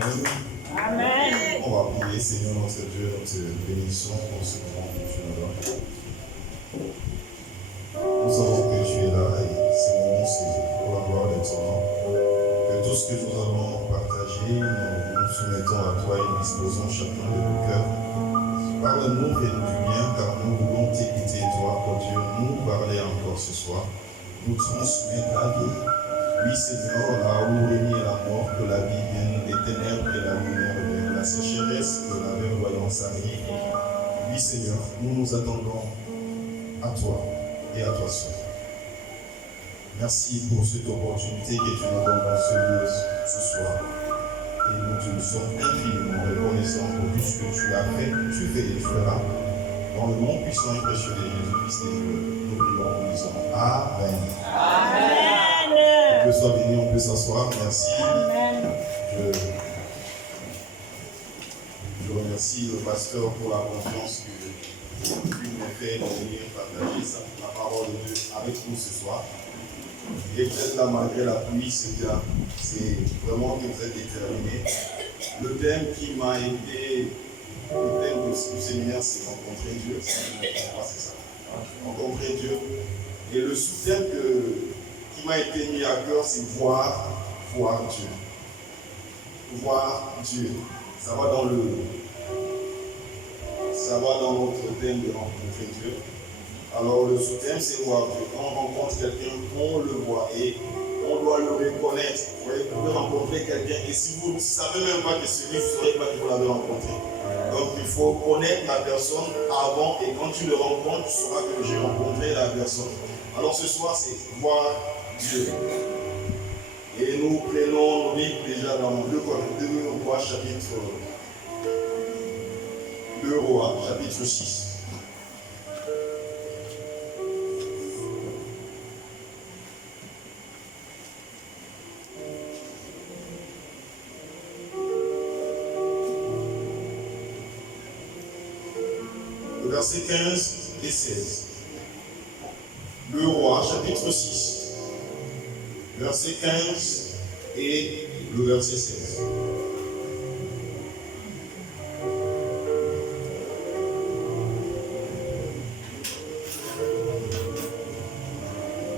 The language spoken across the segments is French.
Amen. On va prier, Seigneur notre Dieu, nous te bénissons pour ce moment que tu nous donnes. Nous savons que tu es là et ce moment c'est pour la gloire de ton nom. Que tout ce que nous allons partager, nous nous soumettons à toi et nous disposons chacun de nos cœurs. Parle-nous, fais-nous du bien, car nous voulons t'écouter, toi, oh Dieu, nous parler encore ce soir. Nous transmettre la vie. Oui, Seigneur, là où régnait la mort, que la vie vienne, les ténèbres et la lumière viennent, la sécheresse, que la verdoyance arrive. Oui, Seigneur, nous nous attendons à toi et à toi seul. Merci pour cette opportunité que tu nous donnes dans ce lieu ce soir. Et nous te sommes infiniment reconnaissants pour tout ce que tu as fait, tu fais et tu feras. Dans le nom puissant et précieux de Jésus-Christ, nous prions en disant Amen. Amen. Que soit béni, on peut s'asseoir. Merci. Amen. Je remercie le pasteur pour la confiance qu'il m'a fait de venir partager la parole de Dieu avec nous ce soir. Et peut-être là, malgré la pluie, c'est vraiment que vous êtes déterminés. Le thème qui m'a été, le thème du séminaire, c'est rencontrer Dieu. C'est ça. Rencontrer Dieu. Et le sous-thème qui m'a été mis à cœur, c'est voir Dieu. Voir Dieu. Ça va dans notre thème de rencontrer Dieu. Alors le sous-thème, c'est voir Dieu. Quand on rencontre quelqu'un, on le voit et on doit le reconnaître. Vous voyez, vous pouvez rencontrer quelqu'un et si vous ne savez même pas que c'est lui, vous ne saurez pas que vous l'avez rencontré. Donc il faut connaître la personne avant et quand tu le rencontres, tu sauras que j'ai rencontré la personne. Alors ce soir, c'est voir Dieu. Et nous prenons nos livres déjà dans 2 Rois, chapitre 2 Rois, chapitre 6. Versets 15 et 16. Le roi, chapitre 6, verset 15 et le verset 16.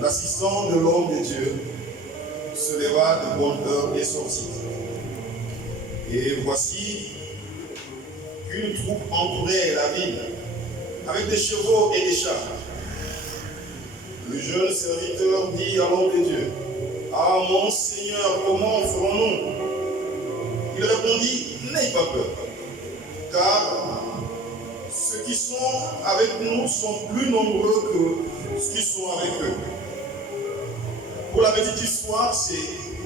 L'assistant de l'homme de Dieu se leva de bonne heure et sortit. Et voici qu'une troupe entourait la ville avec des chevaux et des chars. Le jeune serviteur dit à l'homme de Dieu, « Ah mon Seigneur, comment ferons-nous » Il répondit, « N'aie pas peur, car ceux qui sont avec nous sont plus nombreux que ceux qui sont avec eux. » Pour la petite histoire, c'est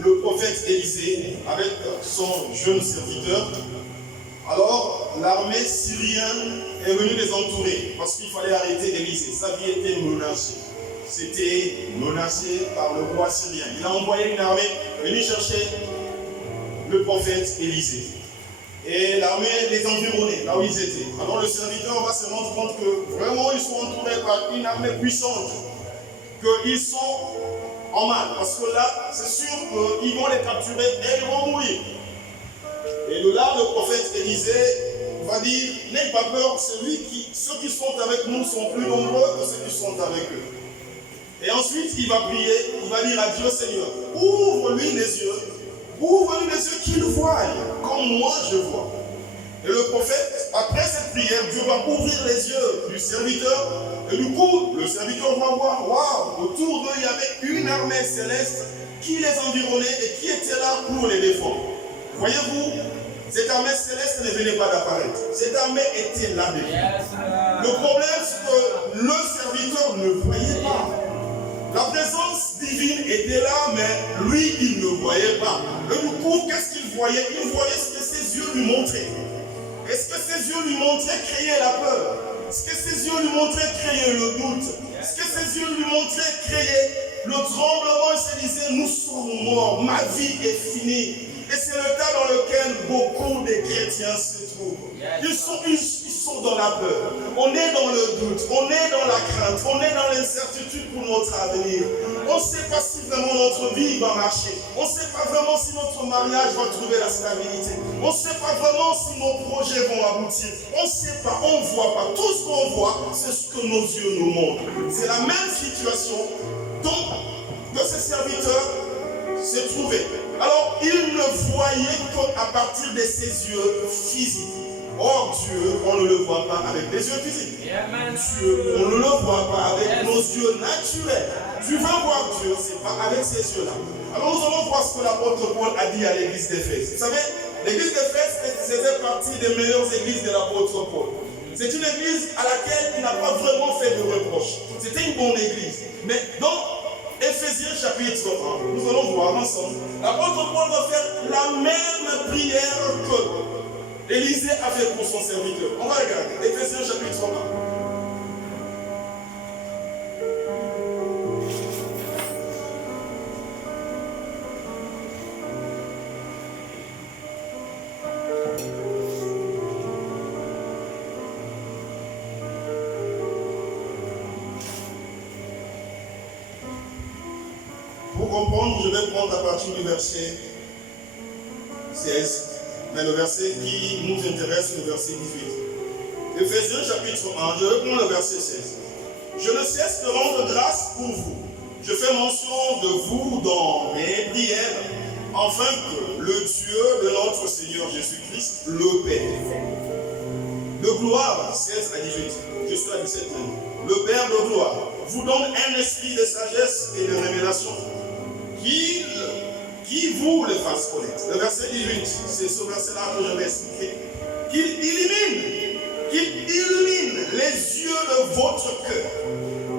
le prophète Élisée avec son jeune serviteur. Alors, l'armée syrienne est venue les entourer parce qu'il fallait arrêter Élisée. Sa vie était menacée. C'était menacé par le roi syrien. Il a envoyé une armée venir chercher le prophète Élisée. Et l'armée les environnait là où ils étaient. Alors le serviteur va se rendre compte que vraiment ils sont entourés par une armée puissante. Qu'ils sont en mal. Parce que là, c'est sûr qu'ils vont les capturer et ils vont mourir. Et de là, le prophète Élisée va dire, n'aie pas peur, ceux qui sont avec nous sont plus nombreux que ceux qui sont avec eux. Et ensuite, il va prier, il va dire à Dieu, Seigneur, ouvre-lui les yeux qu'il voie, comme moi je vois. Et le prophète, après cette prière, Dieu va ouvrir les yeux du serviteur, et du coup, le serviteur va voir, waouh, autour d'eux, il y avait une armée céleste qui les environnait et qui était là pour les défendre. Voyez-vous, cette armée céleste ne venait pas d'apparaître. Cette armée était là déjà. Le problème, c'est que le serviteur ne voyait pas. La présence divine était là, mais lui, il ne voyait pas. Et du coup, qu'est-ce qu'il voyait? Il voyait ce que ses yeux lui montraient. Est-ce que ses yeux lui montraient créer la peur? Est-ce que ses yeux lui montraient créer le doute? Est-ce que ses yeux lui montraient créer le tremblement? Il se disait, nous sommes morts, ma vie est finie. Et c'est le cas dans lequel beaucoup de chrétiens se trouvent. Ils sont dans la peur, on est dans le doute, on est dans la crainte, on est dans l'incertitude pour notre avenir. On ne sait pas si vraiment notre vie va marcher. On ne sait pas vraiment si notre mariage va trouver la stabilité. On ne sait pas vraiment si nos projets vont aboutir. On ne sait pas, on ne voit pas. Tout ce qu'on voit, c'est ce que nos yeux nous montrent. C'est la même situation que ces serviteurs se trouvaient. Alors, ils ne voyaient qu'à partir de ses yeux physiques. Or, Dieu, on ne le voit pas avec les yeux physiques. Dieu, on ne le voit pas avec nos yeux naturels. Tu veux voir Dieu, ce n'est pas avec ces yeux-là. Alors, nous allons voir ce que l'apôtre Paul a dit à l'église d'Éphèse. Vous savez, l'église d'Éphèse faisait partie des meilleures églises de l'apôtre Paul. C'est une église à laquelle il n'a pas vraiment fait de reproches. C'était une bonne église. Mais dans Éphésiens chapitre 1, nous allons voir ensemble, l'apôtre Paul va faire la même prière que Élisée a fait pour son serviteur. On va regarder. Éphésiens chapitre 1. Pour comprendre, je vais prendre à partir du verset 16. Mais le verset qui nous intéresse, c'est le verset 18. Éphésiens chapitre 1, je vais prendre le verset 16. Je ne cesse de rendre grâce pour vous. Je fais mention de vous dans mes prières, afin que le Dieu de notre Seigneur Jésus-Christ, le Père, de gloire, 16 à 18, je suis à 17 ans, le Père de gloire, vous donne un esprit de sagesse et de révélation, qui vous le fasse connaître. Le verset 18, c'est ce verset-là que je vais expliquer. Qu'il illumine les yeux de votre cœur,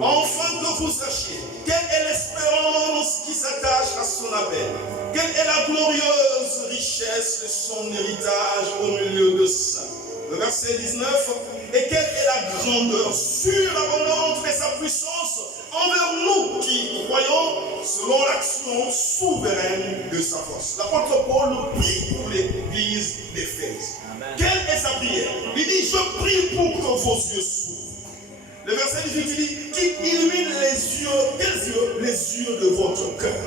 afin que vous sachiez quelle est l'espérance qui s'attache à son appel, quelle est la glorieuse richesse de son héritage au milieu de ça. Le verset 19, et quelle est la grandeur surabondante de sa puissance envers nous qui croyons selon l'action souveraine de sa force. L'apôtre Paul prie pour l'église d'Éphèse. Quelle est sa prière? Il dit, je prie pour que vos yeux s'ouvrent. Le verset 18, il dit, qu'il illumine les yeux, quels yeux? Les yeux de votre cœur.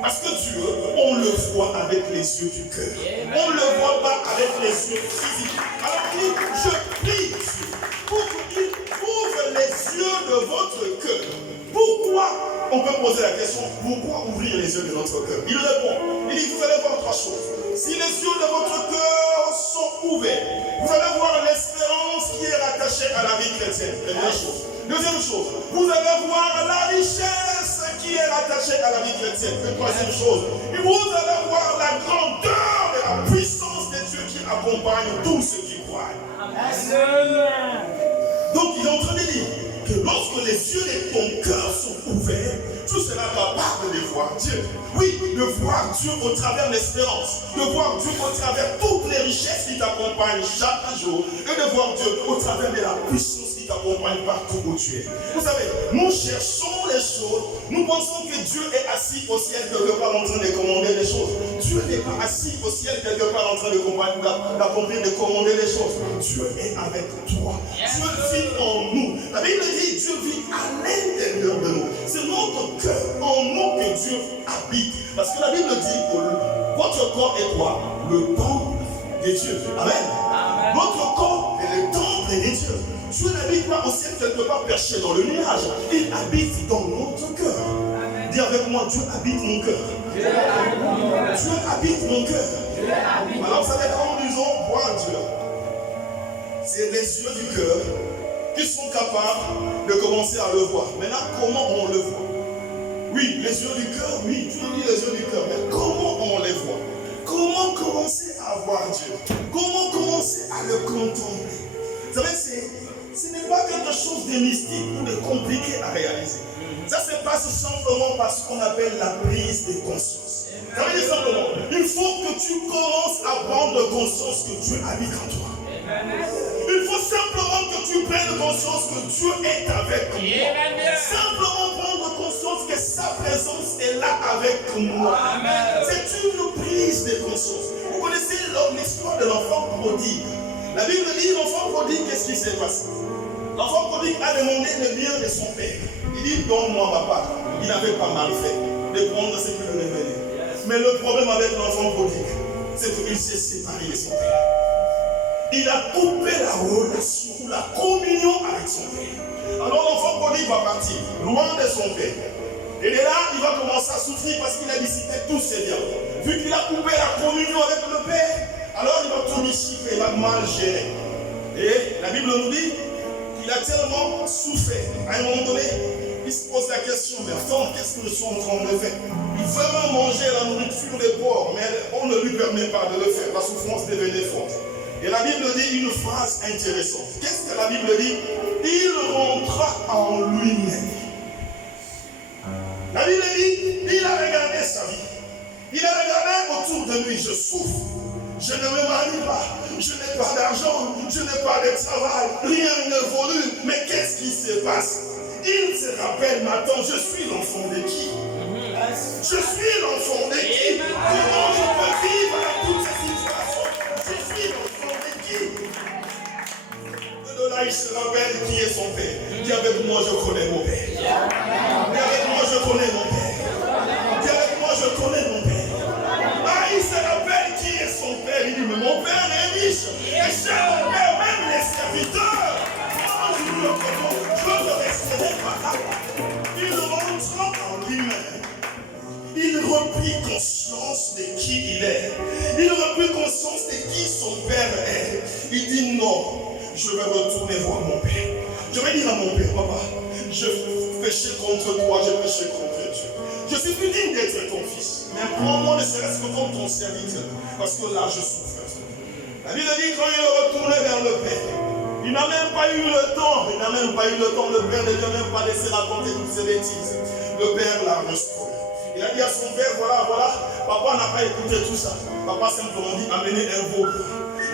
Parce que Dieu, on le voit avec les yeux du cœur. On ne le voit pas avec les yeux physiques. Alors il dit, je prie Dieu pour qu'il ouvre les yeux de votre cœur. Pourquoi? On peut poser la question, pourquoi ouvrir les yeux de notre cœur? Il répond, il dit, vous allez voir trois choses. Si les yeux de votre cœur sont ouverts, vous allez voir l'espérance qui est rattachée à la vie chrétienne. Première chose. Deuxième chose, vous allez voir la richesse qui est rattachée à la vie chrétienne. Et troisième chose, vous allez voir la grandeur et la puissance de Dieu qui accompagne tous ceux qui croient. Amen. Donc il est en train de dire que lorsque les yeux de ton cœur sont ouverts, tu seras capable de voir Dieu. Oui, de voir Dieu au travers de l'espérance, de voir Dieu au travers toutes les richesses qui t'accompagnent chaque jour, et de voir Dieu au travers de la puissance qui t'accompagne partout où tu es. Vous savez, nous cherchons les choses, nous pensons que Dieu est assis au ciel quelque part en train de commander les choses. Dieu n'est pas assis au ciel quelque part en train d'accomplir, de commander les choses. Dieu est avec toi. Dieu vit en nous. La Bible dit Dieu vit à l'intérieur de nous. C'est notre cœur en nous que Dieu habite. Parce que la Bible dit que votre corps est quoi? Le temple de Dieu. Amen. Notre corps est le temple de Dieu. Dieu n'habite pas au ciel quelque part perché dans le nuage. Il habite dans notre cœur. Dis avec moi, Dieu habite mon cœur. Dieu habite mon cœur. Alors vous savez comment nous disons voir Dieu? C'est les yeux du cœur qui sont capables de commencer à le voir. Maintenant, comment on le voit? Oui, les yeux du cœur, oui, tu dis les yeux du cœur, mais comment on les voit? Comment commencer à voir Dieu? Comment commencer à le contempler? Vous savez, ce n'est pas quelque chose de mystique ou de compliqué à réaliser. Ça se passe simplement par ce qu'on appelle la prise de conscience. Ça veut dire simplement, il faut que tu commences à prendre conscience que Dieu habite en toi. Il faut simplement que tu prennes conscience que Dieu est avec moi. Simplement prendre conscience que sa présence est là avec moi. C'est une prise de conscience. Vous connaissez l'histoire de l'enfant prodigue. La Bible dit, l'enfant prodigue, qu'est-ce qui s'est passé? L'enfant prodigue a demandé le bien de son père. Il dit, donne-moi papa. Il n'avait pas mal fait de prendre ce qu'il lui revenait. Mais le problème avec l'enfant prodigue, c'est qu'il s'est séparé de son père. Il a coupé la relation, la communion avec son père. Alors l'enfant prodigue va partir, loin de son père. Et de là, il va commencer à souffrir parce qu'il a dissipé tous ses biens. Vu qu'il a coupé la communion avec le père, alors il va tout dissiper, il va mal gérer. Et la Bible nous dit qu'il a tellement souffert. À un moment donné, il se pose la question, mais attends, qu'est-ce que je suis en train de faire? Il veut vraiment manger la nourriture des porcs, mais on ne lui permet pas de le faire. La souffrance devenait forte. Et la Bible dit une phrase intéressante. Qu'est-ce que la Bible dit? Il rentra en lui-même. La Bible dit, il a regardé sa vie. Il a regardé autour de lui, je souffre. Je ne me marie pas, je n'ai pas d'argent, je n'ai pas de travail, rien n'évolue. Mais qu'est-ce qui se passe? Il se rappelle maintenant, je suis l'enfant de qui? Je suis l'enfant de qui? Comment je peux vivre dans toutes ces situations? Je suis l'enfant de qui? De là, il se rappelle qui est son père. Dis avec moi, je connais mon père. Dis avec moi, je connais mon père. Dis avec moi, je connais mon père. Ah, il se rappelle qui est son père. Il dit, mais mon père est riche. Et chez mon père, même les serviteurs. Je ne resterai pas là. Il rentre en lui-même. Il reprit conscience de qui il est. Il reprit conscience de qui son père est. Il dit non, je vais retourner voir mon père. Je vais dire à mon père, papa, je péché contre toi, je péché contre Dieu. Je suis plus digne d'être ton fils. Mais prends-moi ne serait-ce que comme ton serviteur. Parce que là, je souffre. La Bible dit quand il est retourné vers le père, il n'a même pas eu le temps. Il n'a même pas eu le temps. Le père ne lui a même pas laissé raconter toutes ses bêtises. Le père l'a restauré. Il a dit à son père, voilà, papa n'a pas écouté tout ça. Papa simplement dit, amenez un veau.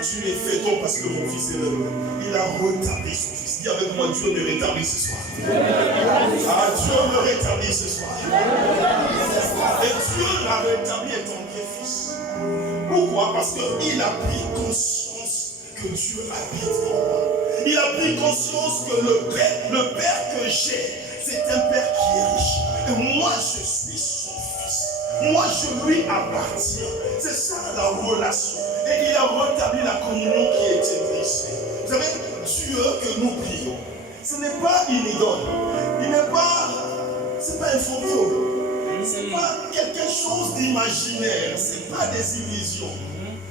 Tu es fêton parce que mon fils est heureux. Il a rétabli son fils. Dis avec moi, Dieu me rétablit ce soir. Ah, Dieu me rétablit ce soir. Et Dieu l'a rétabli étant bien fils. Pourquoi? Parce qu'il a pris conscience que Dieu habite en moi. Il a pris conscience que le père que j'ai, c'est un père qui est riche. Et moi, je suis son fils. Moi, je lui appartiens. C'est ça la relation. Et il a rétabli la communion qui était brisée. Vous savez, Dieu que nous prions, ce n'est pas une idole. Il n'est pas, c'est pas un fantôme. C'est pas quelque chose d'imaginaire. C'est pas des illusions.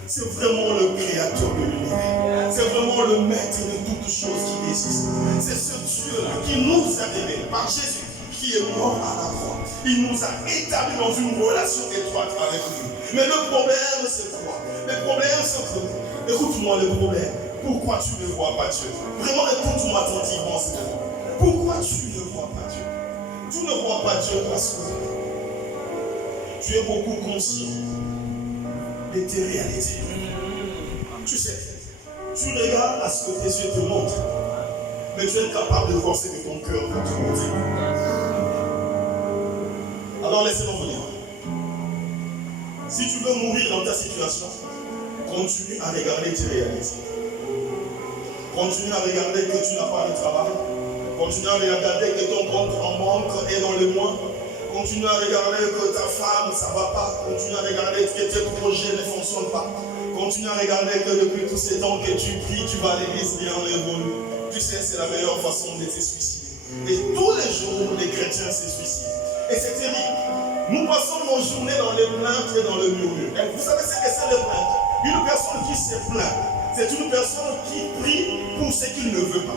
C'est vraiment le créateur de l'univers. C'est vraiment le maître de toutes choses qui existent. C'est ce Dieu-là qui nous a aimés par Jésus, qui est mort à la croix. Il nous a établis dans une relation étroite avec lui. Mais le problème, c'est quoi? Le problème, c'est que, écoute-moi le problème. Pourquoi tu ne vois pas Dieu? Vraiment, écoute-moi attentivement, s'il te plaît. Pourquoi tu ne vois pas Dieu? Tu ne vois pas Dieu parce que tu es beaucoup conscient de tes réalités. Tu sais, tu regardes à ce que tes yeux te montrent, mais tu es incapable de voir ce que ton cœur veut te montrer. Alors laissez-moi vous dire. Si tu veux mourir dans ta situation, continue à regarder tes réalités. Continue à regarder que tu n'as pas de travail. Continue à regarder que ton compte en banque est dans le moins. Continue à regarder que ta femme, ça ne va pas. Continue à regarder que tes projets ne fonctionnent pas. Continue à regarder que depuis tous ces temps que tu pries, tu vas à l'église, rien n'évolue. Tu sais, c'est la meilleure façon de te suicider. Et tous les jours, les chrétiens se suicident. Et c'est terrible. Nous passons nos journées dans les plaintes et dans le murmure. Et vous savez ce que c'est les plaintes? Une personne qui se plaint, c'est une personne qui prie pour ce qu'il ne veut pas.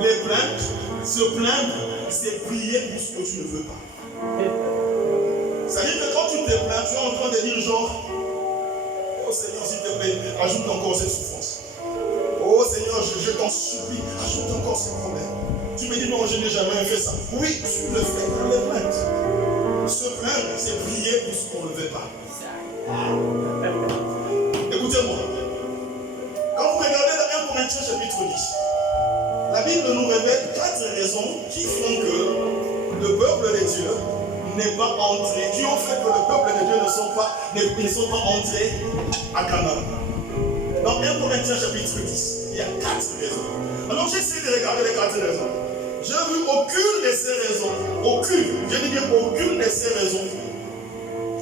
Les plaintes, se plaindre, c'est prier pour ce que tu ne veux pas. C'est-à-dire que quand tu te plains, tu es en train de dire genre, oh Seigneur, s'il te plaît, ajoute encore cette souffrance. Oh Seigneur, je t'en supplie, ajoute encore ces problèmes. Tu me dis non, je n'ai jamais fait ça. Oui, tu le fais dans les plaintes. Se plaindre, c'est prier pour ce qu'on ne veut pas. Écoutez-moi. Quand vous regardez dans 1 Corinthiens chapitre 10, la Bible nous révèle 4 raisons qui font que le peuple de Dieu n'est pas entré, qui ont fait que le peuple de Dieu ne sont pas entrés à Canaan. Dans 1 Corinthiens chapitre 10, il y a 4 raisons. Alors j'essaie de regarder les 4 raisons. Je n'ai vu aucune de ces raisons, je dis bien aucune de ces raisons,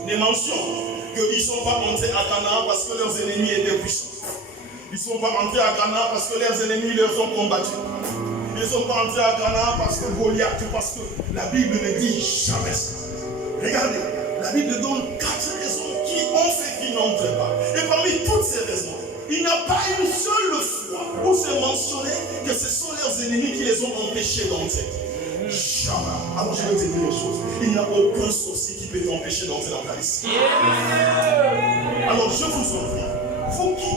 ne mentionne qu'ils ne sont pas entrés à Canaan parce que leurs ennemis étaient puissants. Ils ne sont pas entrés à Canaan parce que leurs ennemis les ont combattus. Ils ne sont pas entrés à Canaan parce que Goliath, parce que la Bible ne dit jamais ça. Regardez, la Bible donne 4 raisons qui ont fait qu'ils n'entrent pas. Et parmi toutes ces raisons, il n'y a pas une seule fois où c'est mentionné que ce sont leurs ennemis qui les ont empêchés d'entrer. Jamais. Alors je vais te dire une chose. Il n'y a aucun sorcier qui peut t'empêcher d'entrer dans ta liste. Alors je vous en prie, vous qui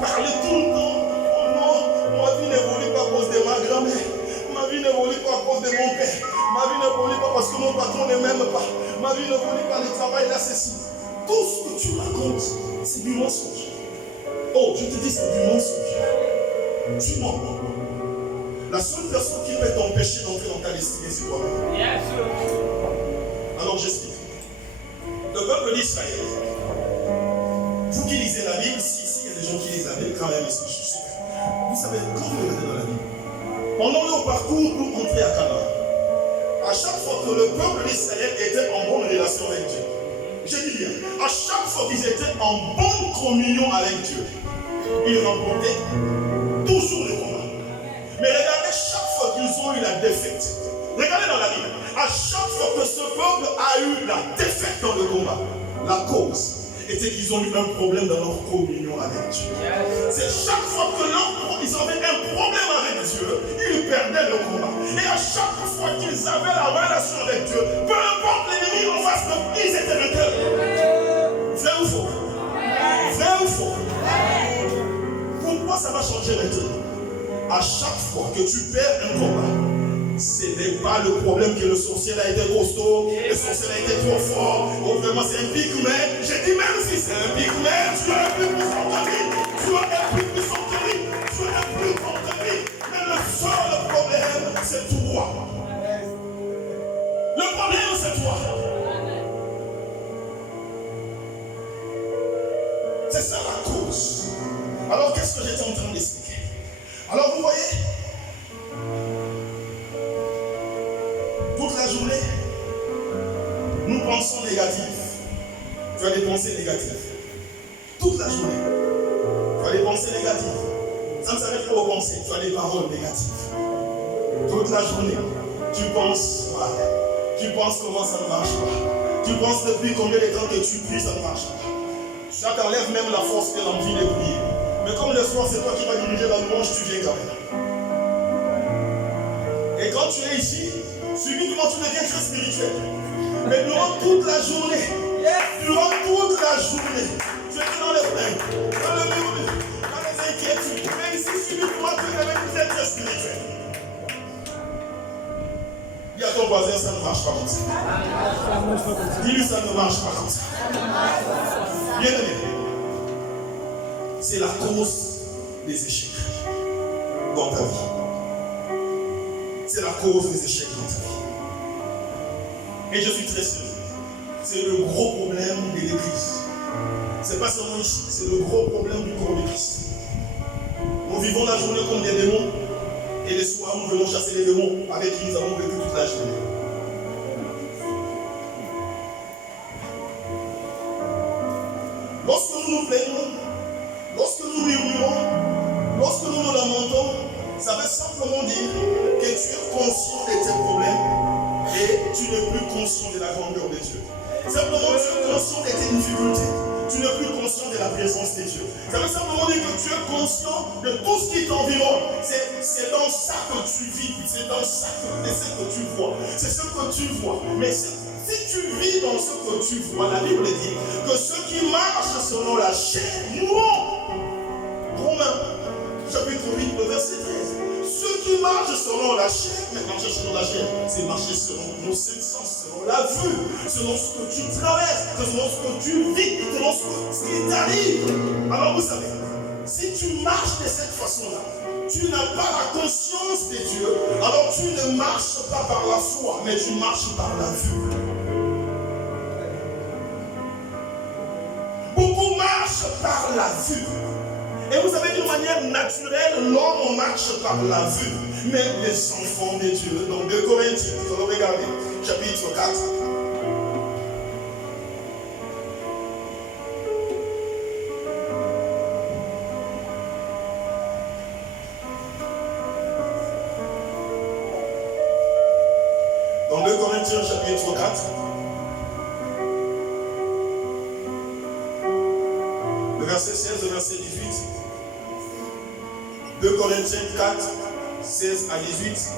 parlez tout le temps, oh non, ma vie n'évolue pas à cause de ma grand-mère, ma vie n'évolue pas à cause de mon père, ma vie n'évolue pas parce que mon patron ne m'aime pas, ma vie n'évolue pas, le travail là, ceci. Tout ce que tu racontes, c'est du mensonge. Oh, je te dis, c'est du mensonge. Tu mens. La seule personne qui peut t'empêcher d'entrer dans ta destinée, c'est toi-même. Yes. Alors j'explique. Le peuple d'Israël, vous qui lisez la Bible, si il y a des gens qui lisent la Bible, quand même, je suis sûr. Vous savez, quand vous regardez dans la Bible, pendant leur parcours pour entrer à Canaan, à chaque fois que le peuple d'Israël était en bonne relation avec Dieu, je dis bien, à chaque fois qu'ils étaient en bonne communion avec Dieu, ils remportaient toujours le combat. Mais regardez, chaque fois qu'ils ont eu la défaite, regardez dans la Bible, à chaque fois que ce peuple a eu la défaite dans le combat, la cause était qu'ils ont eu un problème dans leur communion avec Dieu. C'est chaque fois que ils avaient un problème avec Dieu, ils perdaient le combat. Et à chaque fois qu'ils avaient la relation avec Dieu, peu importe l'ennemi en face d'eux, ils étaient vainqueurs. Vrai ou faux? Vrai ou faux? Pourquoi ça va changer maintenant? À chaque fois que tu perds un combat, ce n'est pas le problème que le sorcier a été costaud, le sorcier a été trop fort, ou vraiment c'est un pygmée. J'ai dit même si c'est un pygmée, tu as un plus puissant que lui, tu as un plus puissant que lui, tu as un plus grand que lui. Mais le seul problème, c'est toi. Le problème, c'est toi. C'est ça la cause. Alors qu'est-ce que j'étais en train d'expliquer? Alors vous voyez, toute la journée, nous pensons négatif. Tu as des pensées négatives. Toute la journée, tu as des pensées négatives. Ça ne s'arrête pas aux pensées, tu as des paroles négatives. Toute la journée, tu penses mal. Tu penses comment ça ne marche pas. Tu penses depuis combien de temps que tu pries, ça ne marche pas. Ça t'enlève même la force et l'envie de prier. Mais comme le soir, c'est toi qui vas diriger la louange, tu viens quand même. Et quand tu es ici, subitement tu deviens très spirituel. Mais durant toute la journée, tu es dans les plaintes, dans le murmure, dans les inquiétudes. Mais ici, subitement, tu deviens très spirituel. Dis à ton voisin, ça ne marche pas comme ça. Dis-lui, ça ne marche pas comme ça. Bien aimé. C'est la cause des échecs dans ta vie. C'est la cause des échecs dans ta vie. Et je suis très sûr, c'est le gros problème de l'Église. Ce n'est pas seulement ici, c'est le gros problème du corps de Christ. Nous vivons la journée comme des démons, et le soir nous venons chasser les démons avec qui nous avons vécu toute la journée. Lorsque nous nous plaignons, lorsque nous murmurons, lorsque nous nous lamentons, ça veut simplement dire que tu es conscient de tes problèmes et tu n'es plus conscient de la grandeur de Dieu. Simplement, tu es conscient de tes difficultés. Tu n'es plus conscient de la présence de Dieu. Ça veut simplement dire que tu es conscient de tout ce qui t'environne. C'est dans ça que tu vis. C'est dans ça que tu vois. C'est ce que tu vois. Mais si tu vis dans ce que tu vois, la Bible dit que ceux qui marchent selon la chair mourront. Romains, chapitre 8, le verset 13. Ceux qui marchent selon la chair, mais marcher selon la chair, c'est marcher selon nos cinq sens, selon la vue, selon ce que tu traverses, selon ce que tu vis, selon ce qui t'arrive. Alors vous savez, si tu marches de cette façon-là, tu n'as pas la conscience de Dieu, alors tu ne marches pas par la foi, mais tu marches par la vue. Beaucoup marchent par la vue. Et vous savez, d'une manière naturelle, l'homme marche par la vue. Mais les enfants de Dieu, dans 2 Corinthiens, vous allez regarder, chapitre 4. Dans 2 Corinthiens, chapitre 4. Le verset 16, le verset 18. 2 Corinthiens 4, 16 à 18.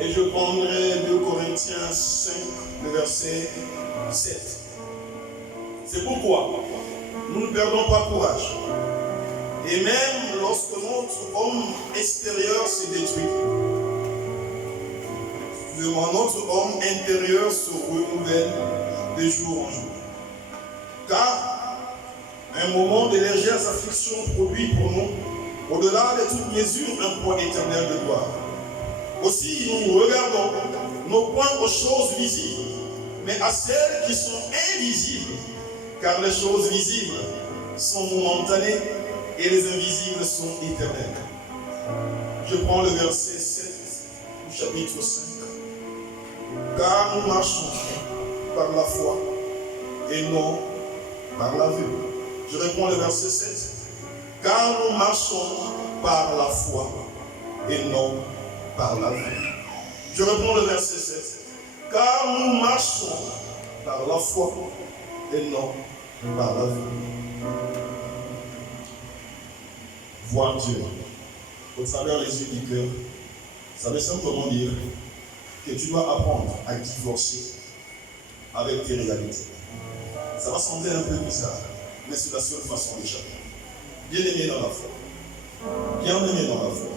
Et je prendrai 2 Corinthiens 5, le verset 7. C'est pourquoi nous ne perdons pas courage. Et même lorsque notre homme extérieur se détruit, notre homme intérieur se renouvelle de jour en jour. Car un moment de légère affliction produit pour nous, au-delà de toute mesure, un poids éternel de gloire. Aussi, nous regardons non point aux choses visibles, mais à celles qui sont invisibles, car les choses visibles sont momentanées et les invisibles sont éternelles. Je prends le verset 7 du chapitre 5. Car nous marchons par la foi et non par la vue. Je reprends le verset 7. Car nous marchons par la foi et non par la vue. Je reprends le verset 7. Car nous marchons par la foi et non par la vue. Voir Dieu au travers les yeux du cœur, ça veut simplement dire que tu dois apprendre à divorcer avec tes réalités. Ça va sembler un peu bizarre, mais c'est la seule façon d'échapper. Bien-aimé dans la foi. Bien-aimé dans la foi.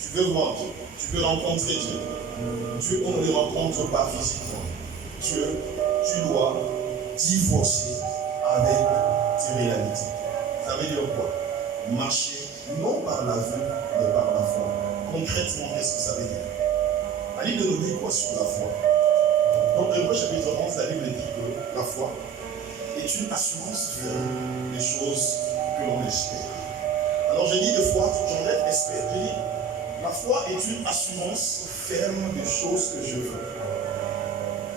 Tu veux voir Dieu, tu veux rencontrer Dieu. Dieu, on ne le rencontre pas physiquement. Dieu, tu dois divorcer avec tes réalités. Ça veut dire quoi? Marcher non par la vue, mais par la foi. Concrètement, qu'est-ce que ça veut dire? La Bible nous dit quoi sur la foi? Donc, dans le chapitre 11, la Bible dit que la foi est une assurance ferme des choses que l'on espère. Alors, je dis de foi, j'enlève espère. Je dis, la foi est une assurance ferme des choses que je veux.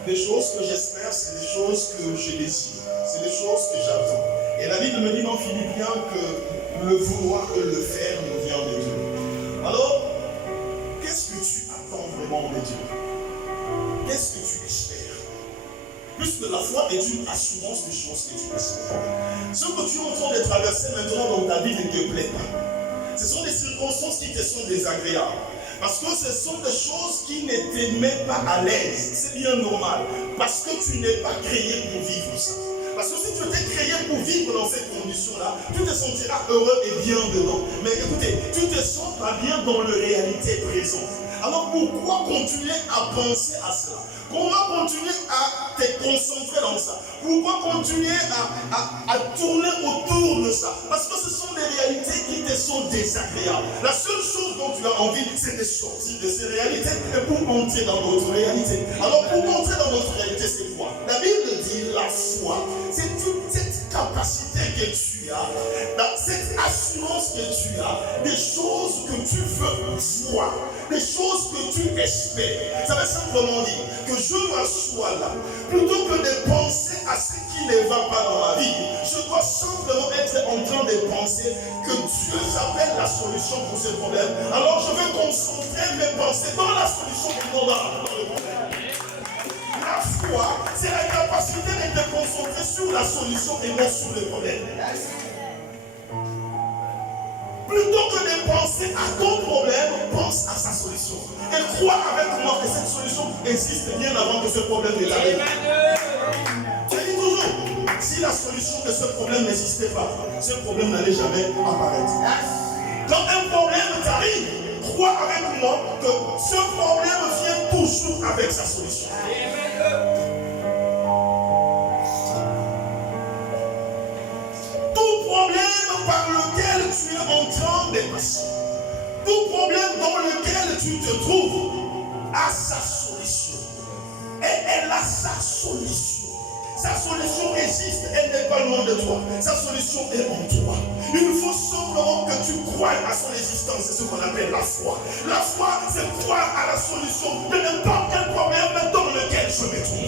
Des choses que j'espère, c'est des choses que je désire. C'est des choses que j'attends. Et la Bible me dit dans Philippiens que le vouloir et le faire nous vient de Dieu. Alors, qu'est-ce que tu attends vraiment de Dieu? Qu'est-ce que tu espères? Puisque la foi est une assurance des choses que tu espères. Ce que tu es en train de traverser maintenant dans ta vie ne te plaît pas. Ce sont des circonstances qui te sont désagréables. Parce que ce sont des choses qui ne te mettent pas à l'aise. C'est bien normal. Parce que tu n'es pas créé pour vivre ça. Parce que si tu étais créé pour vivre dans cette condition-là, tu te sentiras heureux et bien dedans. Mais écoutez, tu ne te sens pas bien dans la réalité présente. Alors pourquoi continuer à penser à cela? Comment continuer à te concentrer dans ça? Pourquoi continuer à tourner autour de ça? Parce que ce sont des réalités qui te sont désagréables. La seule chose dont tu as envie, c'est de sortir de ces réalités et pour entrer dans d'autres réalités. Alors pour entrer dans d'autres réalités, c'est quoi? La Bible dit la foi. C'est toute cette capacité que tu as, cette assurance que tu as, des choses que tu veux voir, des choses que tu espères. Ça veut simplement dire que je m'assois là, plutôt que de penser à ce qui ne va pas dans ma vie, je dois simplement être en train de penser que Dieu s'appelle la solution pour ce problème. Alors je vais concentrer mes pensées dans la solution et non dans le problème. La foi, c'est la capacité de te concentrer sur la solution et non sur le problème. Plutôt que de penser à ton problème, pense à sa solution. Et crois avec moi que cette solution existe bien avant que ce problème ne t'arrive. Je dis toujours, si la solution de ce problème n'existait pas, ce problème n'allait jamais apparaître. Quand un problème t'arrive, crois avec moi que ce problème vient toujours avec sa solution. Tout problème par lequel tu es en train de passer, tout problème dans lequel tu te trouves, a sa solution. Et elle a sa solution. Sa solution existe, elle n'est pas loin de toi. Sa solution est en toi. Il faut simplement que tu croies à son existence. C'est ce qu'on appelle la foi. La foi, c'est croire à la solution de n'importe quel problème dans lequel je me trouve.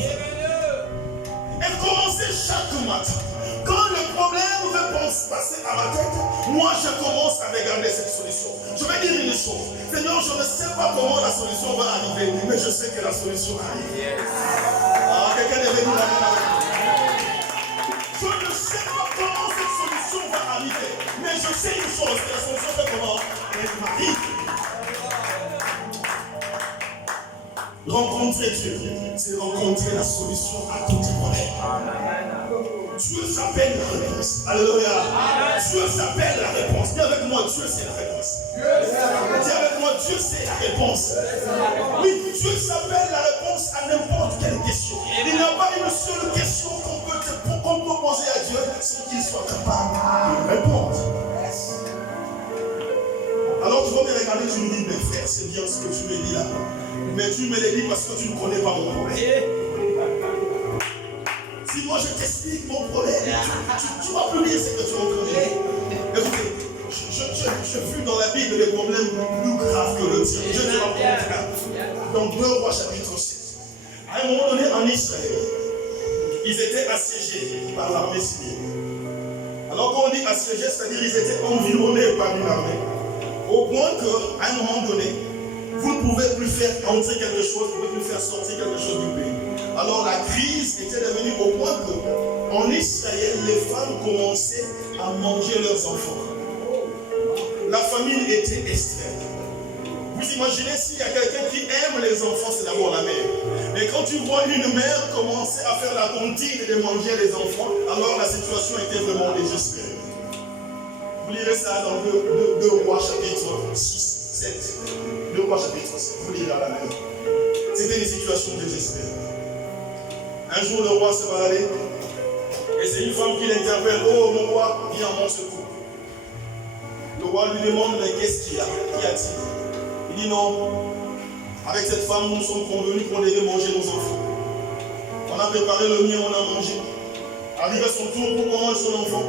Et commencer chaque matin. Quand le problème veut passer à ma tête, moi je commence à regarder cette solution. Je vais dire une chose. Seigneur, je ne sais pas comment la solution va arriver, mais je sais que la solution arrive. Ah, quelqu'un devait dire la même avec moi. Je ne sais pas comment cette solution va arriver, mais je sais une chose, que la solution fait comment? Elle m'arrive. Rencontrer Dieu, c'est rencontrer la solution à tout problème. Dieu s'appelle la réponse. Alléluia. Dieu s'appelle la réponse. Dis avec moi, Dieu c'est la réponse. Dis avec moi, Dieu c'est la réponse. Oui, Dieu s'appelle la réponse à n'importe quelle question. Il n'y a pas une seule question qu'on peut poser à Dieu sans qu'il soit capable de répondre. Alors tu vas me regarder, tu me dis, mais frère, c'est bien ce que tu me dis là. Mais tu me le dis parce que tu ne connais pas mon problème. Si moi je t'explique mon problème, tu vas plus dire ce que tu entends. Écoutez, je vis dans la Bible des problèmes plus graves que le tien. Je te raconte dans 2 Rois chapitre 7. À un moment donné en Israël, ils étaient assiégés par l'armée syrienne. Alors quand on dit assiégés, c'est-à-dire qu'ils étaient environnés par une armée. Au point qu'à un moment donné, vous ne pouvez plus faire entrer quelque chose, vous ne pouvez plus faire sortir quelque chose du pays. Alors la crise était devenue au point qu'en Israël, les femmes commençaient à manger leurs enfants. La famine était extrême. Vous imaginez s'il y a quelqu'un qui aime les enfants, c'est d'abord la mère. Mais quand tu vois une mère commencer à faire la tontine et de manger les enfants, alors la situation était vraiment désespérée. Vous lirez ça dans 2 Rois chapitre 6, 7. 2 Rois chapitre 7. Vous lirez à la maison. C'était une situation désespérée. Un jour, le roi se baladait et c'est une femme qui l'interpelle. Oh, mon roi, viens à mon secours. Le roi lui demande, mais qu'est-ce qu'il y a? Qu'y a-t-il? Il dit non. Avec cette femme, nous sommes convenus qu'on devait manger nos enfants. On a préparé le mien, on a mangé. Arrivé à son tour pour manger son enfant,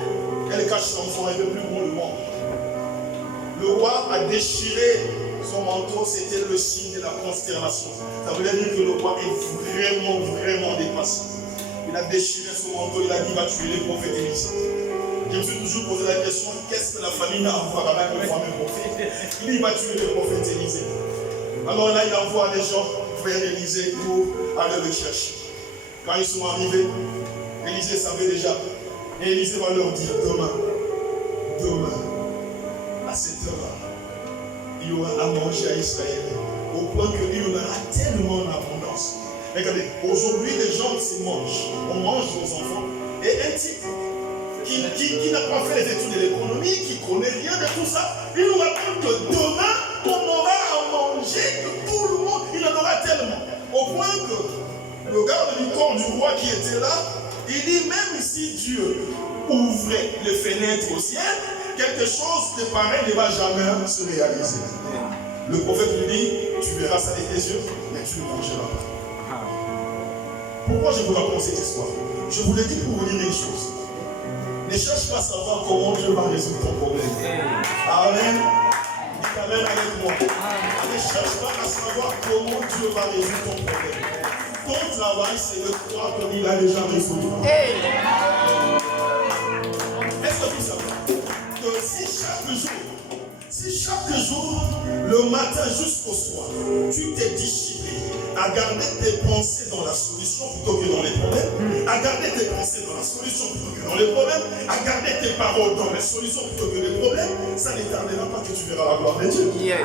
elle cache l'enfant, elle ne veut plus qu'on le mange. Le roi a déchiré son manteau, c'était le signe de la consternation. Ça voulait dire que le roi est vraiment dépassé. Il a déchiré son manteau, il a dit il va tuer les prophètes Élisée. Je me suis toujours posé la question, qu'est-ce que la famille a à voir avec le fameux prophète? Il dit il va tuer les prophètes Élisée. Alors là, il envoie des gens vers Élisée pour aller le chercher. Quand ils sont arrivés, Élisée savait déjà. Et Élisée va leur dire demain, à cette heure, il y aura à manger à Israël, au point qu'il y en aura tellement en abondance. Regardez, aujourd'hui les gens se mangent, on mange nos enfants, et un type qui n'a pas fait les études de l'économie, qui ne connaît rien de tout ça, il nous raconte que demain, on aura à manger, que tout le monde, il en aura tellement. Au point que le garde du corps du roi qui était là, il dit même si Dieu ouvrait les fenêtres au ciel, quelque chose de pareil ne va jamais se réaliser. Le prophète lui dit, tu verras ça avec tes yeux, mais tu ne mangeras pas. Pourquoi je vous raconte cette histoire? Je vous l'ai dit pour vous dire une chose. Ne cherche pas à savoir comment Dieu va résoudre ton problème. Amen. Dites amen avec moi. Ne cherche pas à savoir comment Dieu va résoudre ton problème. Ton travail, c'est de croire qu'il a déjà résolu. Est-ce que tu savais que si chaque jour, le matin jusqu'au soir, tu t'es discipliné à garder tes pensées dans la solution plutôt que dans les problèmes, à garder tes pensées dans la solution plutôt que dans les problèmes, à garder tes paroles dans les solutions plutôt que les problèmes, ça ne tardera pas que tu verras la gloire de Dieu. Yes.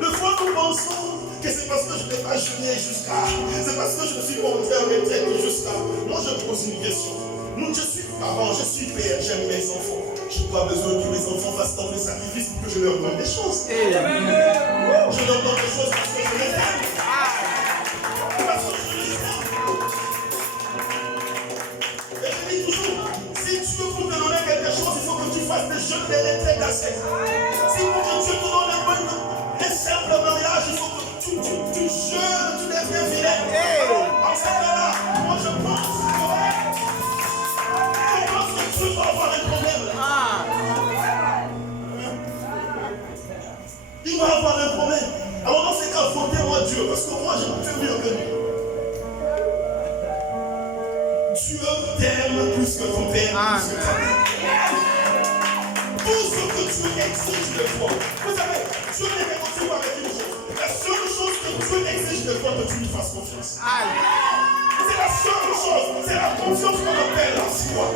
Des fois, nous pensons que c'est parce que je n'ai pas jeûné jusqu'à, c'est parce que je me suis montré en retraite jusqu'à. Moi, je pose une question. Je suis parent, je suis père, j'aime mes enfants. Je n'ai pas besoin que mes enfants fassent tant de sacrifices pour que je leur donne des choses. Je leur donne des choses parce que je les aime. Parce que je les aime. Et je dis toujours, si tu veux pour te donner quelque chose, il faut que tu fasses des jeûnes, des retraites assez. Si pour que Dieu te donne un simple mariage, il faut que tu jeûnes, tu deviens fidèle. En ce cas-là, avoir un problème. Alors dans ces cas, votez-moi Dieu, parce que moi je peux mieux que lui. Dieu t'aime plus que ton père, plus que ta mère. Tout ce que Dieu exige de toi. Vous savez, Dieu n'est pas content avec une chose. La seule chose que Dieu exige de toi, que tu lui fasses confiance. C'est la seule chose. C'est la confiance qu'on appelle la foi.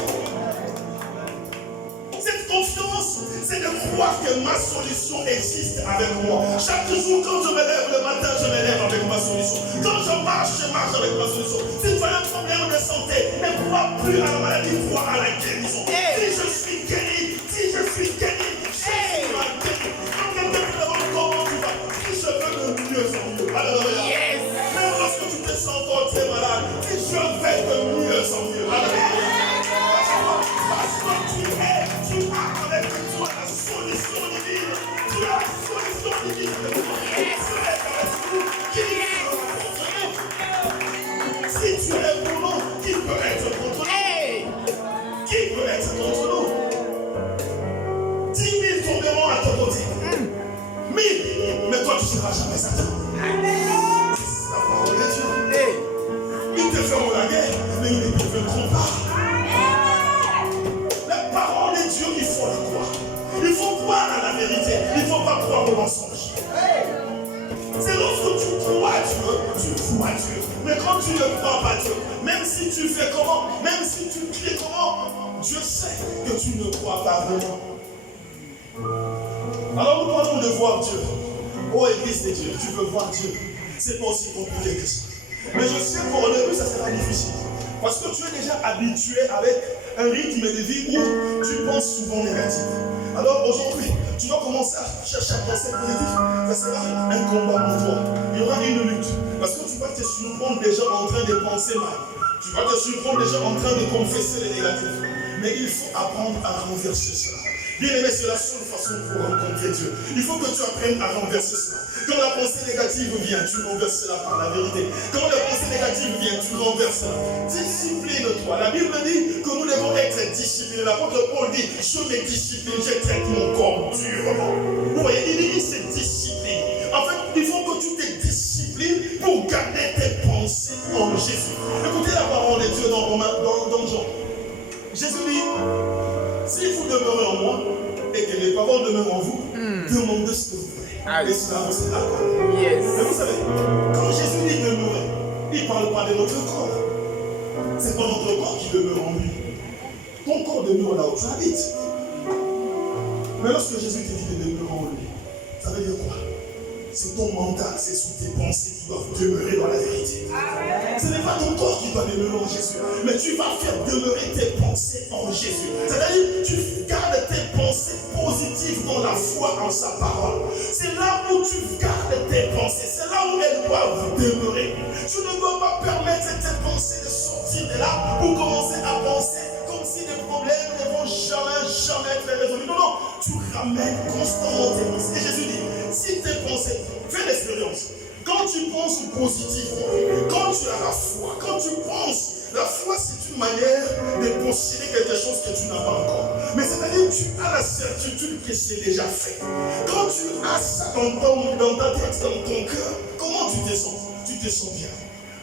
Cette confiance, c'est de croire que ma solution existe avec moi. Chaque jour, quand je me lève le matin, je me lève avec ma solution. Quand je marche avec ma solution. Si tu as un problème de santé, ne crois plus à la maladie, crois à la guérison. Si je suis guéri, je suis guéri. Quand quelqu'un te demande comment tu vas, si je veux de mieux en mieux. Alléluia. Même lorsque tu te sens encore très malade, si je vais de mieux en mieux. Alléluia. Parce que tu as avec toi la solution divine. Tu as la solution divine. Si tu es pour nous, qui peut être contre nous? Qui peut être contre nous? 10 000 tomberont à ton côté. 1000, mais toi tu ne seras jamais Satan. C'est la parole de Dieu. Ils te feront la guerre, mais ils ne te feront pas. La parole de Dieu, il faut la croire. Il faut croire à la vérité. Il ne faut pas croire au mensonge. C'est lorsque tu crois Dieu, tu crois Dieu. Mais quand tu ne crois pas Dieu, même si tu fais comment, même si tu cries comment, Dieu sait que tu ne crois pas vraiment. Alors nous parlons de voir Dieu. Oh Église de Dieu, tu veux voir Dieu. C'est pas aussi compliqué que ça. Mais je sais qu'au début, ça sera difficile. Parce que tu es déjà habitué avec un rythme de vie où tu penses souvent négatif. Alors aujourd'hui, tu vas commencer à chercher à penser positif. Ça sera un combat pour toi. Il y aura une lutte. Parce que tu vas te surprendre déjà en train de penser mal. Tu vas te surprendre déjà en train de confesser les négatifs. Mais il faut apprendre à renverser cela. Bien aimé, c'est la seule façon pour rencontrer Dieu. Il faut que tu apprennes à renverser cela. Quand la pensée négative vient, tu renverses cela par la vérité. Quand la pensée négative vient, tu renverses cela. Discipline-toi. La Bible dit que nous devons être disciplinés. L'apôtre Paul dit, je me discipline, je traite mon corps durement. Vous voyez, il dit c'est discipline. En fait, il faut que tu te disciplines pour garder tes pensées en Jésus. Écoutez la parole de Dieu dans Jean. Jésus dit, si vous demeurez en moi et que les paroles demeurent en vous, demandez ce que vous voulez. Et cela vous sera accordé. Mais vous savez, quand Jésus dit demeurer, il ne parle pas de notre corps. Ce n'est pas notre corps qui demeure en lui. Ton corps demeure là où tu habites. Mais lorsque Jésus te dit de demeurer en lui, ça veut dire quoi? C'est ton mental, c'est sous tes pensées qui doivent demeurer dans la vérité. Ce n'est pas ton corps qui doit demeurer en Jésus, mais tu vas faire demeurer tes pensées en Jésus. C'est-à-dire, tu gardes tes pensées positives dans la foi en sa parole. C'est là où tu gardes tes pensées, c'est là où elles doivent demeurer. Tu ne dois pas permettre tes pensées de sortir de là pour commencer à penser comme si les problèmes ne vont jamais être résolus. Non, non, tu ramènes constamment tes pensées. Et Jésus dit, si tes pensées, fais l'expérience. Quand tu penses positivement, quand tu as la foi, quand tu penses, la foi c'est une manière de posséder quelque chose que tu n'as pas encore. Mais c'est-à-dire que tu as la certitude que c'est déjà fait. Quand tu as ça dans ta tête, dans ton cœur, comment tu te sens? Tu te sens bien,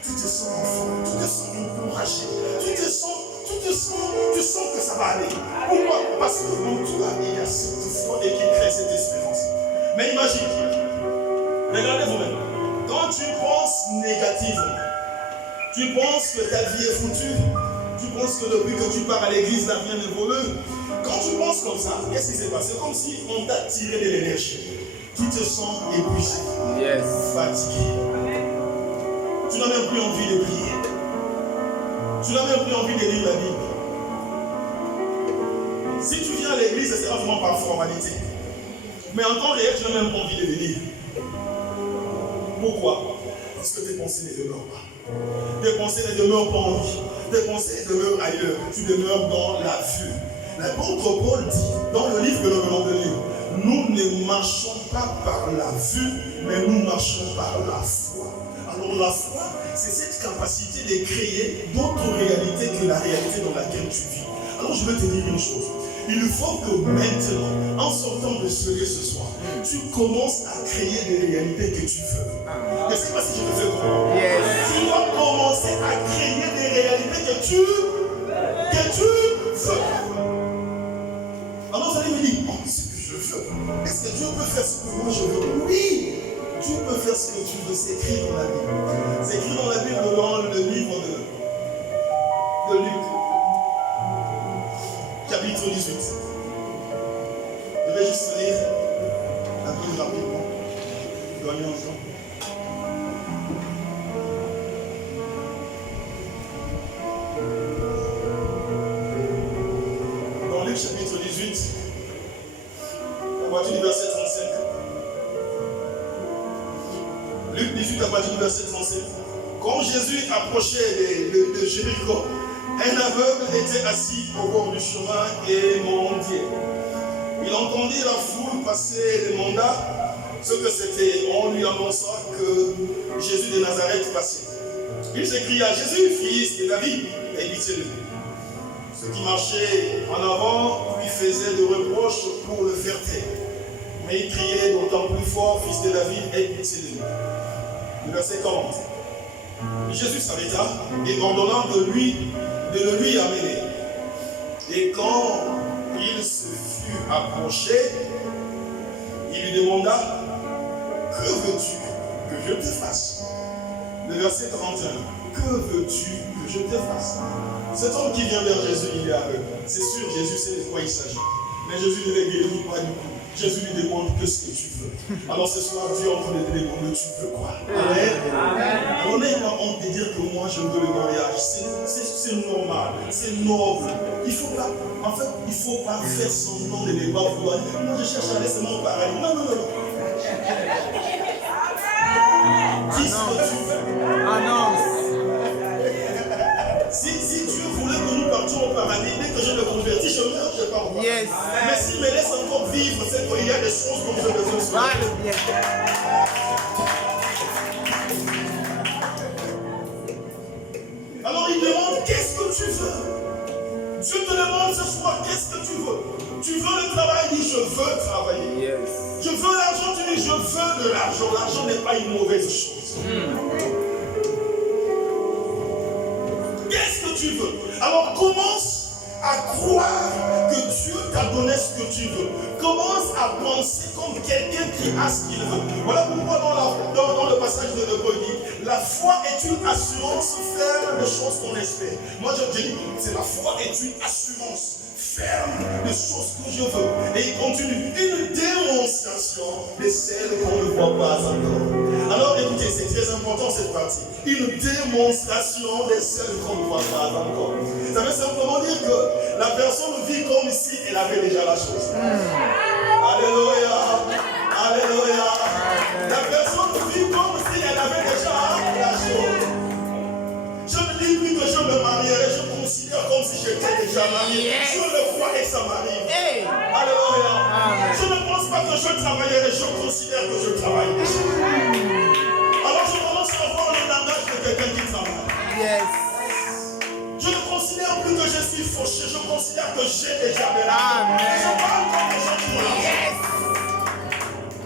tu te sens enfant, tu te sens encouragé, tu sens que ça va aller. Pourquoi? Parce que dans toi, il y a cette foi et qui crée cette espérance. Mais imagine, regardez vous-même, quand tu penses négativement, tu penses que ta vie est foutue, tu penses que depuis que tu pars à l'église, la rien n'est voleux. Quand tu penses comme ça, qu'est-ce qui s'est passé? C'est comme si on t'a tiré de l'énergie. Tu te sens épuisé, fatigué. Tu n'as même plus envie de prier. Tu n'as même plus envie de lire la Bible. Si tu viens à l'église, ce sera vraiment par formalité. Mais en temps réel, tu n'as même pas envie de venir. Pourquoi? Parce que tes pensées ne demeurent pas. Tes pensées ne demeurent pas en vie. Tes pensées demeurent ailleurs. Tu demeures dans la vue. L'apôtre Paul dit, dans le livre que nous venons de lire, nous ne marchons pas par la vue, mais nous marchons par la foi. Alors la foi, c'est cette capacité de créer d'autres réalités que la réalité dans laquelle tu vis. Alors je veux te dire une chose. il faut que maintenant, en sortant de ce lieu ce soir, tu commences à créer des réalités que tu veux. Je ne sais pas si je te fais comprendre. Tu dois commencer à créer des réalités que tu veux. Alors vous allez me dire, oh, c'est ce que je veux. Est-ce que Dieu peut faire ce que moi je veux? Oui, Dieu peut faire ce que tu veux. C'est écrit dans la Bible. C'est écrit dans la Bible, dans le livre de Luc, chapitre 18. Je vais juste lire un peu rapidement. Donnez ensemble. Dans Luc chapitre 18, à partir du verset 35. Luc 18 à partir du verset 35. Quand Jésus approchait de Jéricho, un aveugle était assis au bord du chemin et mendiait. Il entendit la foule passer et demanda ce que c'était. On lui annonça que Jésus de Nazareth passait. Il s'écria, Jésus, fils de David, aie pitié de lui. Ceux qui marchaient en avant lui faisaient des reproches pour le faire taire. Mais il criait d'autant plus fort, fils de David, aie pitié de lui. Le verset 40. Jésus s'arrêta et ordonna de le lui amener. Et quand il se fut approché, il lui demanda, que veux-tu que je te fasse? Le verset 31. Que veux-tu que je te fasse? Cet homme qui vient vers Jésus, il est aveugle. C'est sûr, Jésus sait de quoi il s'agit. Mais Jésus ne les guérit pas du tout. Jésus lui demande que ce que tu veux. Alors ce soir, Dieu est en train de te demander, tu veux quoi? Amen. On n'a pas honte de dire que moi je veux le mariage. C'est normal, c'est noble. Il faut pas, en fait, il ne faut pas faire semblant de ne pas vouloir. Moi je cherche à aller seulement au paradis. Non, non, non. Dis ce que tu veux. Ah non. Si Dieu voulait que nous partions au paradis, dès que je me convertis, je meurs, je pars. Yes. Mais s'il me laisse encore vivre, c'est qu'il y a des choses dont j'ai besoin de faire. Alors il demande, qu'est-ce que tu veux? Dieu te demande ce soir, qu'est-ce que tu veux? Tu veux le travail? Dis, je veux travailler. Yes. Je veux l'argent? Tu dis, je veux de l'argent. L'argent n'est pas une mauvaise chose. Qu'est-ce que tu veux? Alors commence à croire que Dieu t'a donné ce que tu veux. Commence à penser comme quelqu'un qui a ce qu'il veut. Voilà pourquoi dans le passage de Paul dit, la foi est une assurance ferme des choses qu'on espère. Moi je dis, c'est la foi est une assurance ferme des choses que je veux. Et il continue, une démonstration de celles qu'on ne voit pas encore. Alors écoutez, c'est très important cette partie. Une démonstration de celles qu'on ne voit pas encore. Ça veut simplement dire que la personne vit comme si elle avait déjà la chose. Alléluia. Alléluia. La personne vit comme si elle avait déjà la chose. Je me dis plus que je me marierai, je considère comme si j'étais déjà marié. Je le crois et ça m'arrive. Alléluia. Je ne pense pas que je travaillerai, je considère que je travaille déjà. Alors je commence à voir le langage de quelqu'un qui travaille. Yes. Je ne considère plus que je suis fauché, je considère que j'ai déjà mes larmes. Amen. Je parle comme les gens qui ont Yes.